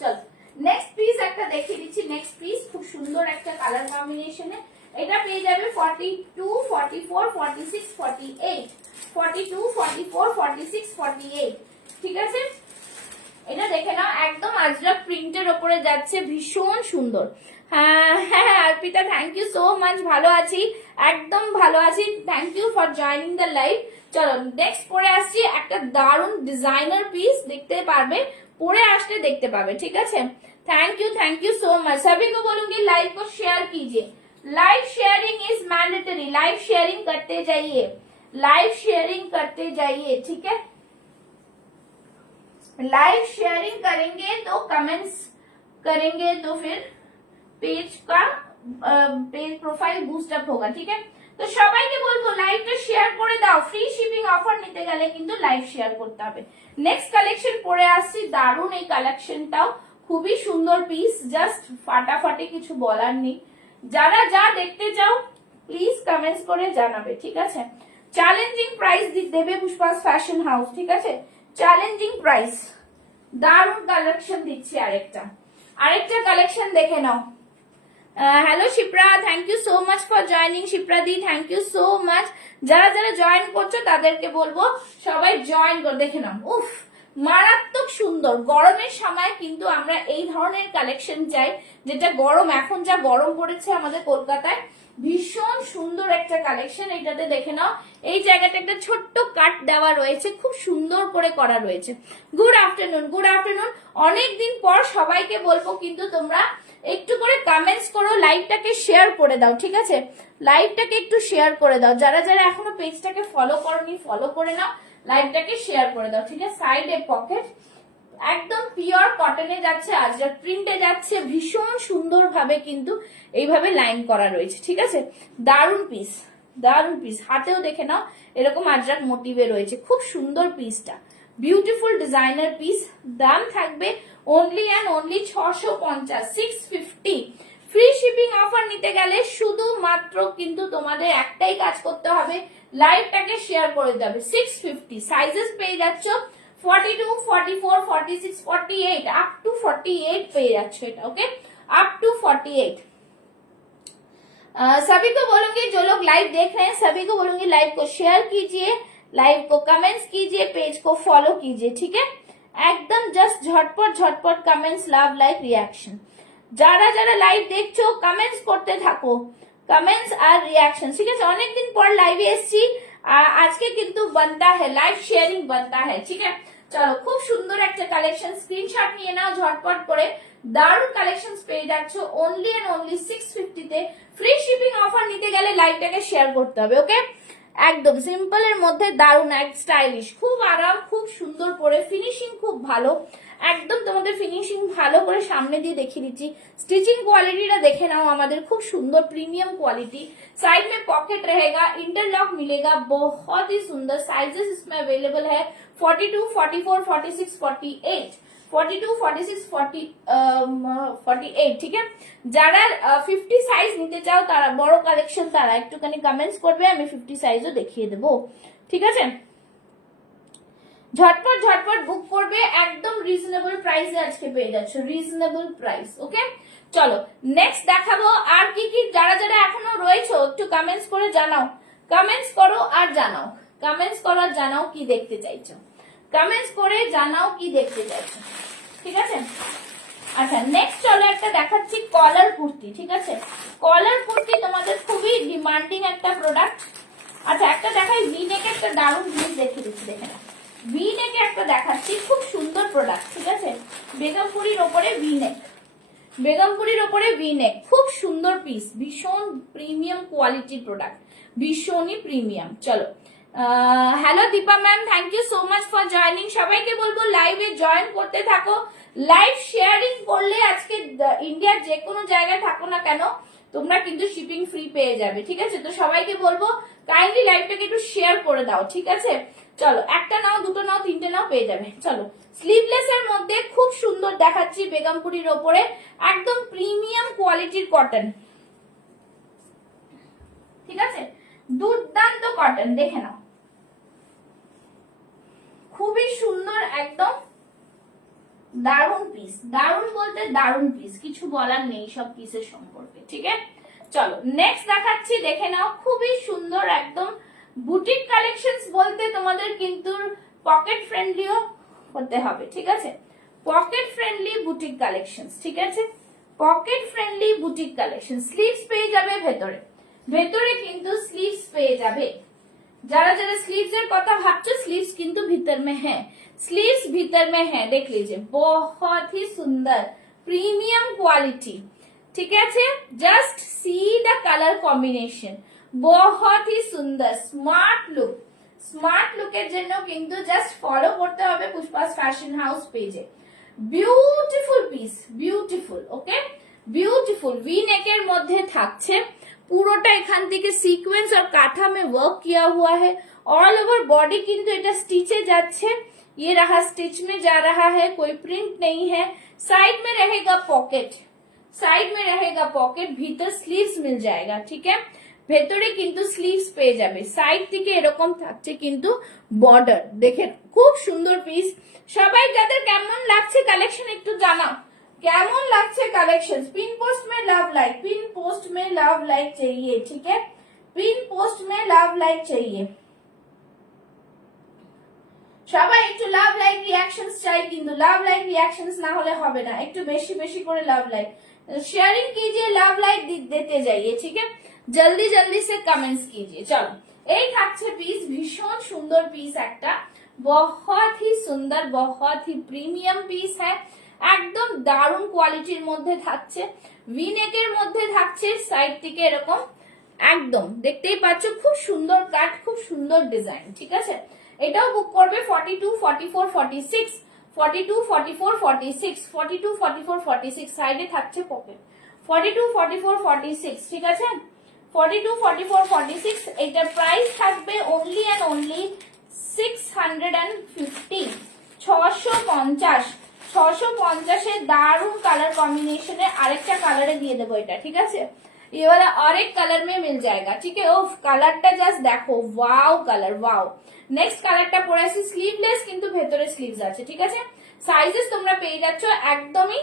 চলো নেক্সট পিস একটা দেখিয়ে দিচ্ছি, নেক্সট পিস খুব সুন্দর একটা কালার কম্বিনেশনে, এটা পেয়ে যাবে 42, 44, 46, 48, 42, 44, 46, 48, ঠিক আছে। এটা দেখে নাও, একদম আজরাক প্রিন্টের উপরে যাচ্ছে, ভীষণ সুন্দর। হ্যাঁ হ্যাঁ Arpita, thank you so much, ভালো আছি, একদম ভালো আছি, thank you for joining the live. চলো নেক্সট পরে আসছি, একটা দারুন ডিজাইনার পিস, দেখতে পারবে, পরে আসলে দেখতে পাবে, ঠিক আছে। थैंक यू सो मच, सभी को बोलूंगी लाइव को शेयर कीजिए, live sharing is mandatory, live sharing करते जाइए, लाइव शेयरिंग करते जाइए, ठीक है। लाइव शेयरिंग करेंगे तो कमेंट्स करेंगे तो फिर पेज का पेज प्रोफाइल बूस्ट अप होगा, ठीक है। তো সবাইকে বলবো লাইভটা শেয়ার করে দাও, ফ্রি শিপিং অফার নিতে গেলে কিন্তু লাইভ শেয়ার করতে হবে। নেক্সট কালেকশন পরে আসছি, দারুন এই কালেকশনটাও, খুবই সুন্দর পিস, জাস্ট ফাটাফাটি, কিছু বলার নেই। যারা যা দেখতে চাও প্লিজ কমেন্টস করে জানাবে, ঠিক আছে। চ্যালেঞ্জিং প্রাইস দেবে পুষ্পাস ফ্যাশন হাউস, ঠিক আছে, চ্যালেঞ্জিং প্রাইস, দারুন কালেকশন দিচ্ছি। আরেকটা কালেকশন দেখে নাও। Hello Shipra, thank you so much for joining, Shipra দি থ্যাংক ইউ সো মাচ। যারা যারা জয়েন করছো তাদেরকে বলবো সবাই জয়েন করে দেখে নাও, উফ মারাত্মক সুন্দর। গরমের সময় কিন্তু আমরা এই ধরনের কালেকশন চাই, যেটা গরম, এখন যা গরম পড়েছে আমাদের কলকাতায়, ভীষণ সুন্দর একটা কালেকশন। এইটাতে দেখে নাও, এই জায়গাটা একটা ছোট্ট কাট দেওয়া রয়েছে, খুব সুন্দর করে করা রয়েছে। গুড আফটারনুন, গুড আফটারনুন, অনেকদিন পর সবাইকে বলবো কিন্তু তোমরা একটু করে কমেন্টস করো, লাইভটাকে শেয়ার করে দাও, ঠিক আছে, লাইভটাকে একটু শেয়ার করে দাও। যারা যারা এখনো পেজটাকে ফলো করোনি ফলো করে নাও, লাইভটাকে শেয়ার করে দাও, ঠিক আছে। সাইডে পকেট, একদম পিওর কটনে যাচ্ছে, আজরাক প্রিন্টে যাচ্ছে, ভীষণ সুন্দর ভাবে কিন্তু এইভাবে লাইন করা রয়েছে, ঠিক আছে। দারুন পিস, দারুন পিস, হাতেও দেখে নাও এরকম আজরাক মোটিভে রয়েছে, খুব সুন্দর পিসটা, বিউটিফুল ডিজাইনার পিস। দাম থাকবে only and only 650, 650। Free shipping offer নিতে গেলে শুধুমাত্র কিন্তু তোমাদের একটাই কাজ করতে হবে, লাইভটাকে শেয়ার করে দিতে হবে। 650 সাইজেস পেয়ে যাচ্ছ, 42, 44, 46, 48, अप टू 48 পেয়ে যাচ্ছ এটা, ওকে, अप टू 48। सभी को बोलूंगी, जो लोग लाइव देख रहे हैं सभी को बोलूंगी लाइव को शेयर कीजिए, लाइव को कमेंट्स कीजिए, पेज को फॉलो कीजिए, ठीक है। एकदम जस्ट झटपट कमेंट्स, लव, लाइक, रिएक्शन। যারা যারা লাইভ দেখছো কমেন্টস করতে থাকো, কমেন্টস আর রিঅ্যাকশন, ঠিক আছে। অনেকদিন পর লাইভে এসেছি, আজকে কিন্তু बनता है लाइव शेयरिंग बनता है, ठीक है। চলো খুব সুন্দর একটা কালেকশন, স্ক্রিনশট নিয়ে নাও ঝটপট করে। দারুন কালেকশন পেয়ে যাচ্ছ অনলি এন্ড অনলি 650 তে। ফ্রি শিপিং অফার নিতে গেলে লাইভটাকে শেয়ার করতে হবে, ওকে? একদম সিম্পল এর মধ্যে দারুন এক স্টাইলিশ, খুব আরাম, খুব সুন্দর পরে, ফিনিশিং খুব ভালো, একদম তোমাদের ফিনিশিং ভালো করে সামনে দিয়ে দেখিয়ে দিচ্ছি। स्टिचिंग क्वालिटीটা देखे नाओ, আমাদের খুব সুন্দর প্রিমিয়াম क्वालिटी। साइड में पॉकेट रहेगा, इंटरलॉक मिलेगा, बहुत ही सुंदर। साइजेस इसमें अवेलेबल है 42, 44, 46, 48, 42, 46, 48, ঠিক আছে? যারা 50 সাইজ নিতে চাও তারা, বড় কালেকশন, তারা একটুখানি কমেন্টস করবে, আমি 50 সাইজও দেখিয়ে দেবো, ঠিক আছে? ঝটপট ঝটপট বুক করবে, একদম রিজনেবল প্রাইসে আজকে পেয়ে যাচ্ছ, রিজনেবল প্রাইস, ওকে? চলো নেক্সট দেখাবো আর কি কি। যারা যারা এখনো রয়েছো একটু কমেন্টস করে জানাও, কমেন্টস করো আর জানাও, কমেন্টস করো আর জানাও কি দেখতে চাইছো, কমেন্টস করে জানাও কি দেখতে চাইছো, ঠিক আছে? আচ্ছা নেক্সট চলো একটা দেখাচ্ছি কলার কুর্তি, ঠিক আছে? কলার কুর্তি তোমাদের খুবই ডিমান্ডিং একটা প্রোডাক্ট। আচ্ছা একটা দেখাই ভি নেক, একটা দারুণ জিনিস দেখিয়ে দিচ্ছি, দেখে না। ভি নেকে একটা দেখাচ্ছি, খুব সুন্দর প্রোডাক্ট, ঠিক আছে? বেগমপুরির ওপরে ভি নেক, বেগমপুরির ওপরে ভি নেক, খুব সুন্দর পিস, ভীষণ প্রিমিয়াম কোয়ালিটির প্রোডাক্ট, ভীষণই প্রিমিয়াম। চলো hello Deepa ma'am, thank you so much for joining. সবাইকে বলবো লাইভে জয়েন করতে থাকো, লাইভ শেয়ারিং করলে আজকে ইন্ডিয়ার যে কোনো জায়গায় থাকো না কেন তোমরা কিন্তু শিপিং ফ্রি পেয়ে যাবে, ঠিক আছে? তো সবাইকে বলবো কাইন্ডলি লাইভটাকে একটু শেয়ার করে দাও, ঠিক আছে? চলো একটা নাও, দুটো নাও, তিনটে নাও, পেয়ে যাবে। চলো স্লিভলেস এর মধ্যে খুব সুন্দর দেখাচ্ছি, বেগমপুরির ওপরে একদম প্রিমিয়াম কোয়ালিটির কটন, ঠিক আছে? দুর্দান্ত কটন, দেখে নাও, খুবই সুন্দর, একদম দারুণ পিস, দারুণ বলতে দারুণ পিস, কিছু বলার নেই সব পিসের সম্পর্কে, ঠিক আছে? চলো নেক্সট দেখাচ্ছি, দেখে নাও, খুবই সুন্দর একদম বুটিক কালেকশনস বলতে তোমাদের কিন্তু পকেট ফ্রেন্ডলিও হতে হবে, ঠিক আছে? পকেট ফ্রেন্ডলি বুটিক কালেকশনস, ঠিক আছে? Pocket friendly boutique collection. Sleeves পেয়ে যাবে ভেতরে, ভেতরে কিন্তু স্লিভস পেয়ে যাবে। যারা যারা स्लीव्स এর কথা ভাবছো, स्लीव्स কিন্তু ভিতর में है, स्लीव्स भीतर में है, देख लीजिए, बहुत ही सुंदर प्रीमियम क्वालिटी, ठीक है? Just see the colour combination, बहुत ही सुंदर स्मार्ट लुक। স্মার্ট লুকের জন্য কিন্তু জাস্ট ফলো করতে হবে পুষ্পাস ফ্যাশন হাউস পেজে। বিউটিফুল পিস, বিউটিফুল, ওকে? বিউটিফুল ভি নেকের মধ্যে থাকছে, পুরোটা এখান থেকে সিকোয়েন্স আর কাঁথা में वर्क किया हुआ है, ऑल ओवर बॉडी কিন্তু এটা স্টিচে যাচ্ছে, ये रहा स्टिच में जा रहा है, कोई प्रिंट नहीं है। साइड में रहेगा पॉकेट, साइड में रहेगा पॉकेट, भीतर स्लीव्स मिल जाएगा, ठीक है? ভেতরে কিন্তু স্লিভস পেয়ে যাবে, সাইড থেকে এরকম থাকছে কিন্তু বর্ডার, দেখেন খুব সুন্দর পিস। সবাই যাদের কেমন লাগছে কালেকশন একটু জানাও, কেমন লাগছে কালেকশন। पिन पोस्ट में लव लाइक, पिन पोस्ट में लव लाइक चाहिए, ठीक है? पिन पोस्ट में लव लाइक चाहिए, সবাই একটু লাভ লাইক রিঅ্যাকশনস চাই, কিন্তু লাভ লাইক রিঅ্যাকশনস না হলে হবে না, একটু বেশি বেশি করে লাভ লাইক शेयरिंग कीजिए, लव लाइक देते जाइए, ठीक है? जल्दी जल्दी से कमेंट्स कीजिए। चलो এই থাকছে পিস, ভীষণ সুন্দর পিস একটা, बहुत ही सुंदर, बहुत ही প্রিমিয়াম পিস है, একদম দারুণ কোয়ালিটির মধ্যে থাকছে, ভি নেকের মধ্যে থাকছে, সাইড থেকে এরকম একদম দেখতেই পাচ্ছ, খুব সুন্দর কাট, খুব সুন্দর ডিজাইন, ঠিক আছে? এটাও বুক করবে 42, 44, 46, 42, 44, 46, 42, 44, 46, সাইডে থাকছে পকেট, 42, 44, 46, ঠিক আছে? 42, 44, 46, এটার প্রাইস থাকবে অনলি এন্ড অনলি 650, 650, 650 দারুন কালার কম্বিনেশনে আরেকটা কালারে দিয়ে দেবো এটা, ঠিক আছে? ये वाला और एक कलर में मिल जाएगा, ठीक है? ওফ কালারটা জাস্ট দেখো, ওয়াও কালার, ওয়াও। নেক্সট কালারটা পরে আসি, স্লিভলেস কিন্তু ভেতরে স্লিভস আছে, ঠিক আছে? সাইজেস তোমরা পেয়ে যাচ্ছ একদমই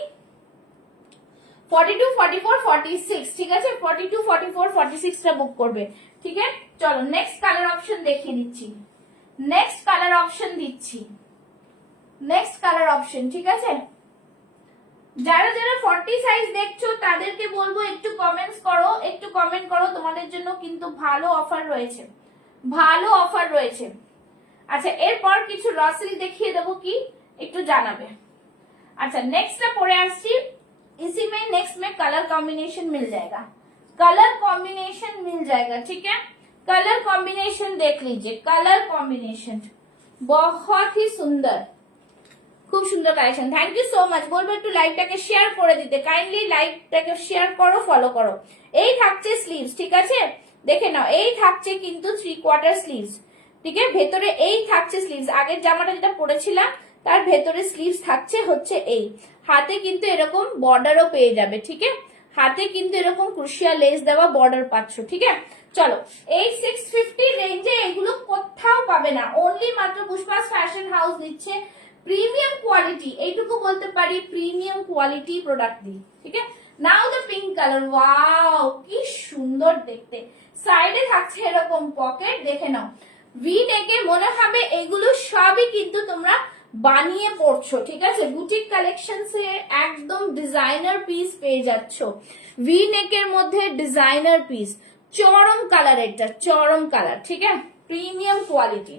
42, 44, 46, ঠিক আছে? 42, 44, 46 টা বুক করবে, ঠিক আছে? চলো নেক্সট কালার অপশন দেখিয়ে দিচ্ছি, নেক্সট কালার অপশন দিচ্ছি, নেক্সট কালার অপশন, ঠিক আছে? যারা যারা 40 সাইজ দেখছো তাদেরকে বলবো একটু কমেন্টস করো, একটু কমেন্ট করো, তোমাদের জন্য কিন্তু ভালো অফার রয়েছে, ভালো অফার রয়েছে। আচ্ছা এরপর কিছু র সিল্ক দেখিয়ে দেবো, কি একটু জানাবে। अच्छा नेक्स्ट पढ़े आसছি, इसी में नेक्स्ट में कलर कॉम्बिनेशन मिल जाएगा, कलर कॉम्बिनेशन मिल जाएगा, ठीक है। कलर कॉम्बिनेशन देख लीजिए, कलर कॉम्बिनेशन बहुत ही सुंदर, খুব সুন্দর collection. Thank you so much. বলবো একটু লাইভটাকে শেয়ার করে দিতে, কাইন্ডলি লাইভটাকে শেয়ার করো, ফলো করো। এই থাকছে স্লিভস, ঠিক আছে, দেখে নাও, এই থাকছে কিন্তু 3/4 স্লিভস, ঠিক আছে, ভেতরে এই থাকছে স্লিভস। আগের জামাটা যেটা পরেছিলাম তার ভেতরে স্লিভস থাকছে হচ্ছে এই, হাতে কিন্তু এরকম বর্ডারও পেয়ে যাবে, ঠিক আছে, হাতে কিন্তু এরকম ক্রুশিয়া লেস দেওয়া বর্ডার পাচ্ছ, ঠিক আছে। চলো এই 650 রেঞ্জে এগুলো কোথাও পাবে না, অনলি মাত্র পুষ্পাস ফ্যাশন হাউস দিচ্ছে প্রিমিয়াম কোয়ালিটি, এইটুকু বলতে পারি প্রিমিয়াম কোয়ালিটি প্রোডাক্ট দিই, ঠিক আছে। নাও দ্য পিঙ্ক কালার, ওয়াও কি সুন্দর দেখতে, সাইডে থাকছে এরকম পকেট, দেখে নাও, ভি নেকে মনে হবে এগুলো সবই কিন্তু তোমরা বানিয়ে পড়ছো, ঠিক আছে, বুটিক কালেকশন সে একদম ডিজাইনার পিস পেয়ে যাচ্ছ, ভি নেকের মধ্যে ডিজাইনার পিস, চরম কালার, এটা চরম কালার, ঠিক আছে, প্রিমিয়াম কোয়ালিটি,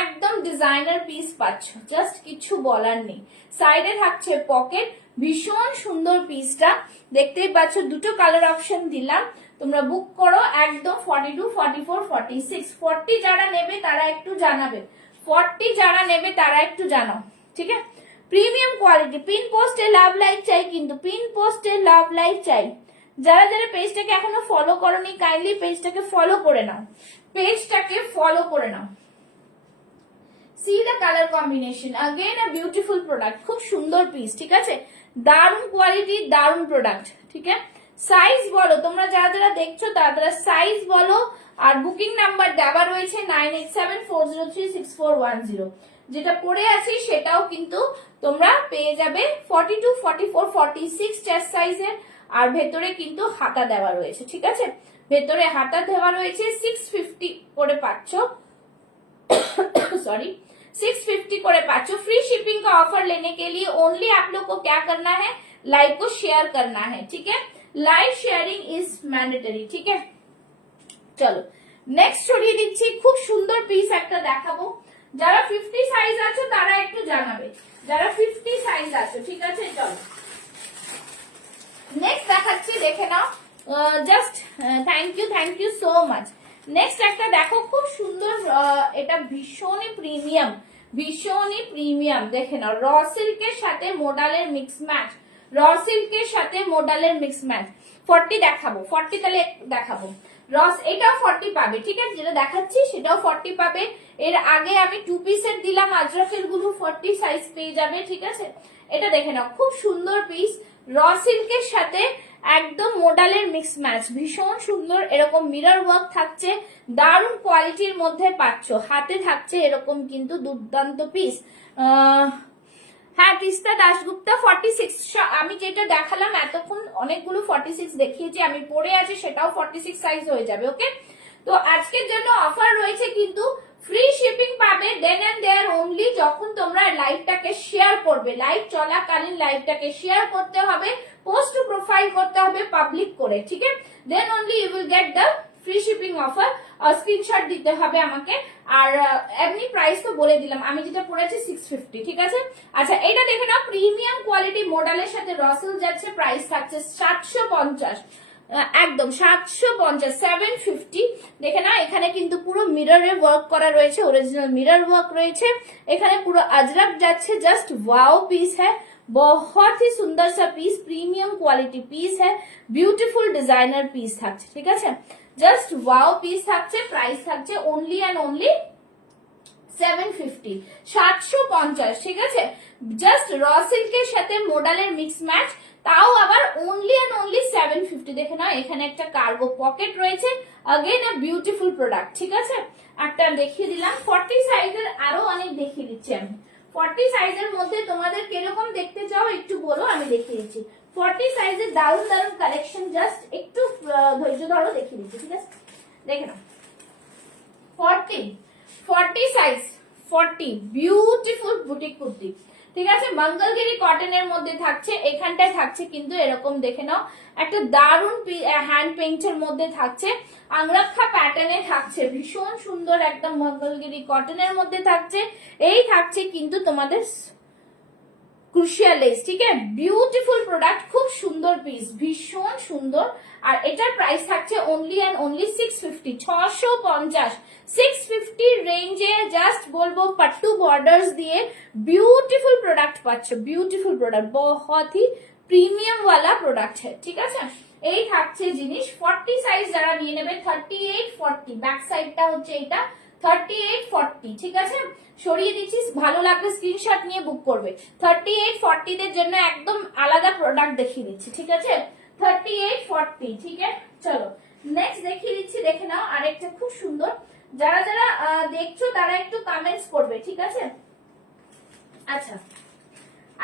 একদম ডিজাইনার পিস পাচ্ছ, জাস্ট কিছু বলার নেই। সাইডে থাকছে পকেট, ভীষণ সুন্দর পিসটা, দেখতেই পাচ্ছ, দুটো কালার অপশন দিলাম, তোমরা বুক করো একদম 42, 44, 46, 40 যারা নেবে তারা একটু জানাবে, 40 যারা নেবে তারা একটু জানাও, ঠিক আছে। প্রিমিয়াম কোয়ালিটি, পিন পোস্টে লাভ লাইক চাই, কিন্তু পিন পোস্টে লাভ লাইক চাই। যারা যারা পেজটাকে এখনো ফলো করোনি কাইন্ডলি পেজটাকে ফলো করে নাও, পেজটাকে ফলো করে নাও। See the colour combination, again a beautiful product, খুব সুন্দর পিস, ঠিক আছে, দারুণ কোয়ালিটি, দারুণ প্রোডাক্ট, ঠিক আছে। সাইজ বলো তোমরা যারা যারা দেখছো তারা সাইজ বলো, আর বুকিং নাম্বার দেওয়া রয়েছে 9874036410, যেটা পরে আছি সেটাও কিন্তু তোমরা পেয়ে যাবে 42, 44, 46 চেস্ট সাইজের, আর ভেতরে কিন্তু হাতা দেওয়া রয়েছে, ঠিক আছে, ভেতরে হাতা দেওয়া রয়েছে, 650 করে পাচ্ছ, सॉरी 650 করে পাচ্ছ। फ्री शिपिंग का ऑफर लेने के लिए ओनली आप लोग को क्या करना है, लाइव को शेयर करना है, ठीक है, लाइव शेयरिंग इज मैंडेटरी, ठीक है। চলো নেক্সট ছড়িয়ে দিচ্ছি, খুব সুন্দর পিস একটা দেখাবো, যারা 50 সাইজ আছো তারা একটু জানাবে, যারা 50 সাইজ আছো, ঠিক আছে। চলো নেক্সট দেখাচ্ছি, দেখে নাও, just thank you so much. Next একটা দেখো, খুব সুন্দর, এটা ভীষণই প্রিমিয়াম, ভীষণই প্রিমিয়াম, দেখে নাও, র সিল্কের সাথে মোডালের মিক্স ম্যাচ, র সিল্কের সাথে মোডালের মিক্স ম্যাচ। 40 দেখাবো, 40 তাহলে দেখাবো, রস এটাও 40 পাবে, ঠিক আছে, যেটা দেখাচ্ছি সেটাও 40 পাবে। এর আগে আমি 2 পিসের দিলাম, আজরাফের গুলো 40 সাইজ পেয়ে যাবে, ঠিক আছে। এটা দেখে নাও, খুব সুন্দর পিস, র সিল্কের সাথে একদম মোডালের মিক্স ম্যাচ, ভীষণ সুন্দর, এরকম মিরর ওয়ার্ক থাকছে, দারুণ কোয়ালিটির মধ্যে পাচ্ছ, হাতে থাকছে এরকম কিন্তু দুর্দান্ত পিস। হ্যাঁ তিস্তা দাশগুপ্তা 46, আমি যেটা দেখালাম এতক্ষণ অনেকগুলো 46 দেখিয়েছি, আমি পরে আছি সেটাও 46 সাইজ হয়ে যাবে, ওকে। তো আজকের জন্য অফার রয়েছে কিন্তু ফ্রি শিপিং পাবে দেন এন্ড দেয়ার অনলি যখন তোমরা লাইভটাকে শেয়ার করবে, লাইভ চলাকালীন লাইভটাকে শেয়ার করতে হবে, পোস্ট টু প্রোফাইল করতে হবে পাবলিক করে, ঠিক আছে, then only you will get the free shipping offer. Screenshot দিতে হবে আমাকে, আর এমনি প্রাইস তো বলে দিলাম, আমি যেটা পড়েছি 650, ঠিক আছে। আচ্ছা এটা দেখে নাও, প্রিমিয়াম কোয়ালিটি মোডালের সাথে রসেল যাচ্ছে, প্রাইস থাকছে 750, একদম 750, 750, দেখে না, এখানে কিন্তু পুরো মিররে ওয়ার্ক করা রয়েছে, অরিজিনাল মিরর ওয়ার্ক রয়েছে, এখানে পুরো अजरक যাচ্ছে, জাস্ট ওয়াও পিস হ্যাঁ, बहुत ही सुंदर सा पीस, प्रीमियम क्वालिटी पीस है, ब्यूटीफुल डिजाइनर पीस থাকছে, ঠিক আছে, জাস্ট ওয়াও পিস থাকছে, প্রাইস থাকছে অনলি এন্ড অনলি 750, 750, ঠিক আছে, জাস্ট র সিল্কের সাথে মোডালের মিক্স ম্যাচ, তাও আবার অনলি এন্ড অনলি 750, দেখে নাও, এখানে একটা কার্গো পকেট রয়েছে, अगेन আ বিউটিফুল প্রোডাক্ট, ঠিক আছে। একটা দেখিয়ে দিলাম, 40 সাইজের আরো অনেক দেখিয়ে দিচ্ছি আমি, 40 সাইজের মধ্যে তোমাদের কিরকম দেখতে চাও একটু বলো, আমি দেখিয়ে দিচ্ছি। 40 সাইজের দারুণ দারুণ কালেকশন, জাস্ট একটু ধৈর্য ধরো, দেখিয়ে দিচ্ছি, ঠিক আছে, দেখে নাও, 40 সাইজ, 40 বিউটিফুল বুটিক কুর্তি, ঠিক আছে, মঙ্গলগিরি কটনের মধ্যে থাকছে, এখানটায় থাকছে কিন্তু এরকম দেখে নাও একটা দারুন হ্যান্ড পেইন্টের মধ্যে থাকছে, আংরাক্ষা প্যাটার্নে থাকছে, ভীষণ সুন্দর একদম মঙ্গলগিরি কটনের মধ্যে থাকছে। এই থাকছে কিন্তু তোমাদের ক্রুশিয়াল লেস, ঠিক আছে, বিউটিফুল প্রোডাক্ট, খুব সুন্দর পিস, ভীষণ সুন্দর। আর এটার প্রাইস থাকছে অনলি অ্যান্ড অনলি 650, 650, 650 রেঞ্জে জাস্ট বলবো পাট্টু বর্ডার্স দিয়ে বিউটিফুল প্রোডাক্ট পাচ্ছ, বিউটিফুল প্রোডাক্ট, বহুত হি প্রিমিয়াম ওয়ালা প্রোডাক্ট है, ঠিক আছে। এই থাকছে জিনিস, 40 সাইজ যারা নিয়ে নেবে 38, 40, ব্যাক সাইডটা হচ্ছে এটা 38, 40, ঠিক আছে, সরিয়ে দিচ্ছি, ভালো লাগলে স্ক্রিনশট নিয়ে বুক করবে। 38, 40 দের জন্য একদম আলাদা প্রোডাক্ট দেখিয়ে দিচ্ছি, ঠিক আছে, 38, 40, ঠিক আছে। চলো নেক্সট দেখিয়ে দিচ্ছি, দেখে নাও আরেকটা খুব সুন্দর, যারা যারা দেখছো তারা একটু কমেন্টস করবে, ঠিক আছে। আচ্ছা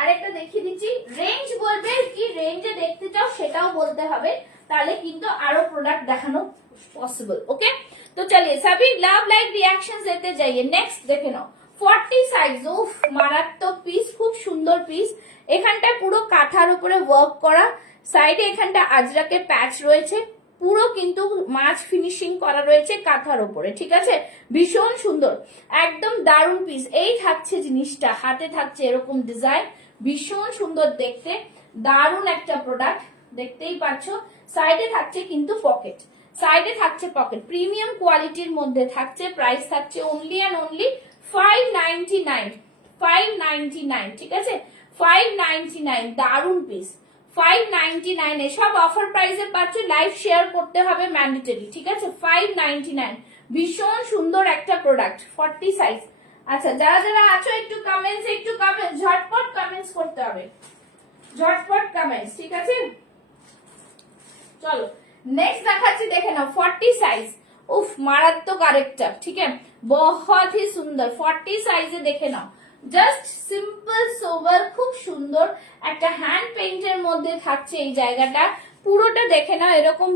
আরেকটা দেখিয়ে দিচ্ছি, রেঞ্জ বলবে কি রেঞ্জে দেখতে চাও সেটাও বলতে হবে, তাহলে কিন্তু আরো প্রোডাক্ট দেখানো পসিবল। ওকে, তো চলিए सभी लव लाइक रिएक्शंस देते जाइए। नेक्स्ट দেখে নাও 40 সাইজ, উফ মারাত্মক পিস, খুব সুন্দর পিস, এখানটা পুরো কাঁথার উপরে ওয়ার্ক করা, সাইডে এখানটা আজরাকে প্যাচ রয়েছে, পুরো কিন্তু মাছ ফিনিশিং করা রয়েছে কাঁথার উপরে, ঠিক আছে, ভীষণ সুন্দর, একদম দারুন পিস। এই থাকছে জিনিসটা, হাতে থাকছে এরকম ডিজাইন, ভীষণ সুন্দর দেখতে, দারুন একটা প্রোডাক্ট, দেখতেই পাচ্ছ। সাইডে থাকছে কিন্তু পকেট, সাইডে থাকছে পকেট, প্রিমিয়াম কোয়ালিটির মধ্যে থাকছে, প্রাইস থাকছে অনলি অ্যান্ড অনলি 599, 599, ঠিক আছে, 599, দারুন পিস, 599 এ সব অফার প্রাইসে পাচ্ছ, লাইভ শেয়ার করতে হবে ম্যান্ডেটরি, ঠিক আছে, 599, ভীষণ সুন্দর একটা প্রোডাক্ট, 40 সাইজ। আচ্ছা যারা যারা আছো একটু কমেন্টস, ঝটপট কমেন্টস করতে হবে, ঝটপট কমেন্টস, ঠিক আছে। চলো নেক্সট দেখাচ্ছি, দেখে নাও 40 সাইজ, উফ মারাত্মক আরেকটা, ঠিক আছে, বহুত হি সুন্দর, 40 সাইজে দেখে নাও, জাস্ট সিম্পল সোবার, খুব সুন্দর একটা হ্যান্ড পেইন্টের মধ্যে থাকছে এই জায়গাটা, পুরোটা দেখে নাও এরকম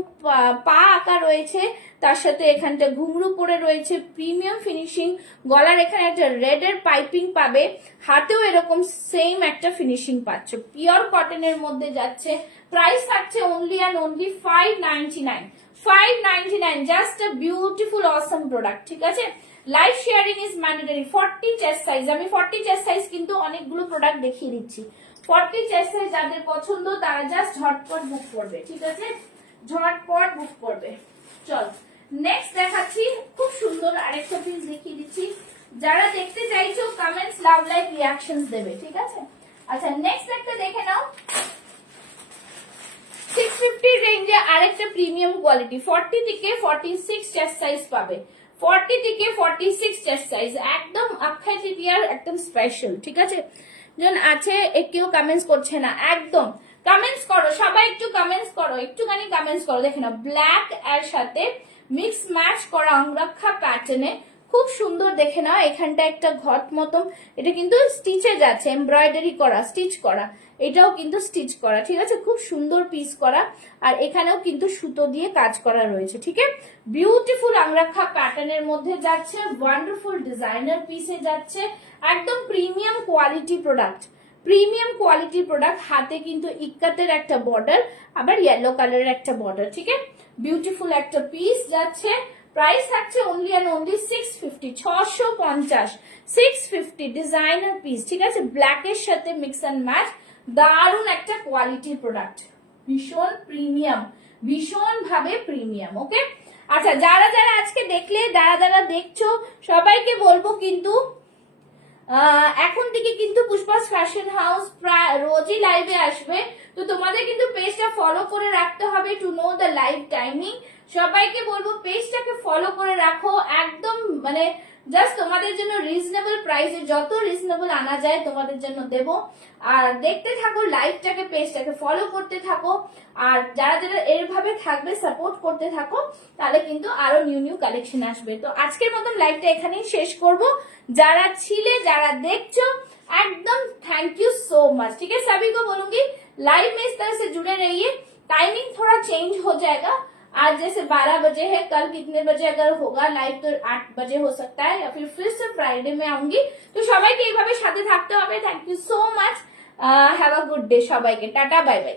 পা আঁকা রয়েছে, তার সাথে এখানটা ঘুংরু পরে রয়েছে, প্রিমিয়াম ফিনিশিং, গলার এখানে একটা রেড এর পাইপিং পাবে, হাতেও এরকম সেম একটা ফিনিশিং পাচ্ছ, পিওর কটনের মধ্যে যাচ্ছে, প্রাইস থাকছে only and only 599, 599, just a beautiful Assam product, ঠিক আছে। Live sharing is mandatory. 40 chest size, আমি 40 চেস্ট সাইজ কিন্তু অনেকগুলো প্রোডাক্ট দেখিয়ে দিচ্ছি, 40 চেস্ট সাইজ যাদের পছন্দ তারা জাস্ট ঝটপট বুক করবে, ঠিক আছে, ঝটপট বুক করবে। চল নেক্সট দেখাচ্ছি, খুব সুন্দর আরেকটা পিস দেখিয়ে দিচ্ছি, যারা দেখতে চাইছো কমেন্টস লাভ লাইক রিঅ্যাকশনস দেবে, ঠিক আছে। আচ্ছা নেক্সট একটা দেখে নাও, 650 রেঞ্জে আরেকটা প্রিমিয়াম কোয়ালিটি, 40 থেকে 46 চেস্ট সাইজ পাবে, 40 থেকে 46 চেস্ট সাইজ, একদম অক্ষয় তৃতীয়ার একদম স্পেশাল, ঠিক আছে। জন আছে কেউ কমেন্টস করছে না, একদম কমেন্টস করো, সবাই একটু কমেন্টস করো, একটুখানি কমেন্টস করো, দেখে নাও ব্ল্যাক এর সাথে মিক্স ম্যাচ করা অংরক্ষা প্যাটার্নে, খুব সুন্দর, দেখে নাও এখানটা একটা ঘট মতন, এটা কিন্তু স্টিচে যাচ্ছে, এমব্রয়ডারি করা, স্টিচ করা, এটাও কিন্তু স্টিচ করা, ঠিক আছে, খুব সুন্দর পিস করা, আর এখানেও কিন্তু সুতো দিয়ে কাজ করা রয়েছে, ঠিক আছে, বিউটিফুল অংরক্ষা প্যাটার্নের মধ্যে যাচ্ছে, ওয়ান্ডারফুল ডিজাইনার পিসে যাচ্ছে, একদম premium quality product, premium quality product, হাতে কিন্তু ইক্কাতের একটা বর্ডার, আবার ইয়েলো কালারের একটা বর্ডার, ঠিক আছে, বিউটিফুল একটা পিস যাচ্ছে, প্রাইস থাকছে only and only 650, 650, 650, designer piece, ঠিক আছে, ব্ল্যাকের সাথে মিক্স অ্যান্ড ম্যাচ, দারুন একটা কোয়ালিটির প্রোডাক্ট, ভীষণ প্রিমিয়াম, ভীষণ ভাবে প্রিমিয়াম। ওকে, আচ্ছা যারা যারা আজকে দেখলে, যারা যারা দেখছো সবাইকে বলবো কিন্তু এখন থেকে কিন্তু পুষ্পাস ফ্যাশন হাউস প্রায় রোজই লাইভে আসবে, তো তোমাদের কিন্তু পেজটা ফলো করে রাখতে হবে to know the live timing. সবাইকে বলবো পেজটাকে ফলো করে রাখো, একদম মানে জাস্ট তোমাদের জন্য রিজনেবল প্রাইসে, যত রিজনেবল আনা যায় তোমাদের জন্য দেব, আর দেখতে থাকো লাইভটাকে, পেজটাকে ফলো করতে থাকো, আর যারা যারা এরভাবে থাকবে সাপোর্ট করতে থাকো, তাহলে কিন্তু আরো নিউ নিউ কালেকশন আসবে। তো আজকের মতন লাইভটা এখানেই শেষ করব, যারা ছিলে, যারা দেখছো, एकदम थैंक यू सो मच, ठीक है। सभी को बोलूंगी लाइव में इस तरह से जुड़े रहिए, टाइमिंग थोड़ा चेंज हो जाएगा, आज जैसे 12 बजे है, कल कितने बजे अगर होगा लाइव तो 8 बजे हो सकता है, या फिर से फ्राइडे में आऊंगी। तो সবাইকে এইভাবে সাথে থাকতে হবে। Thank you so much, have a good day সবাইকে, টাটা বাই বাই।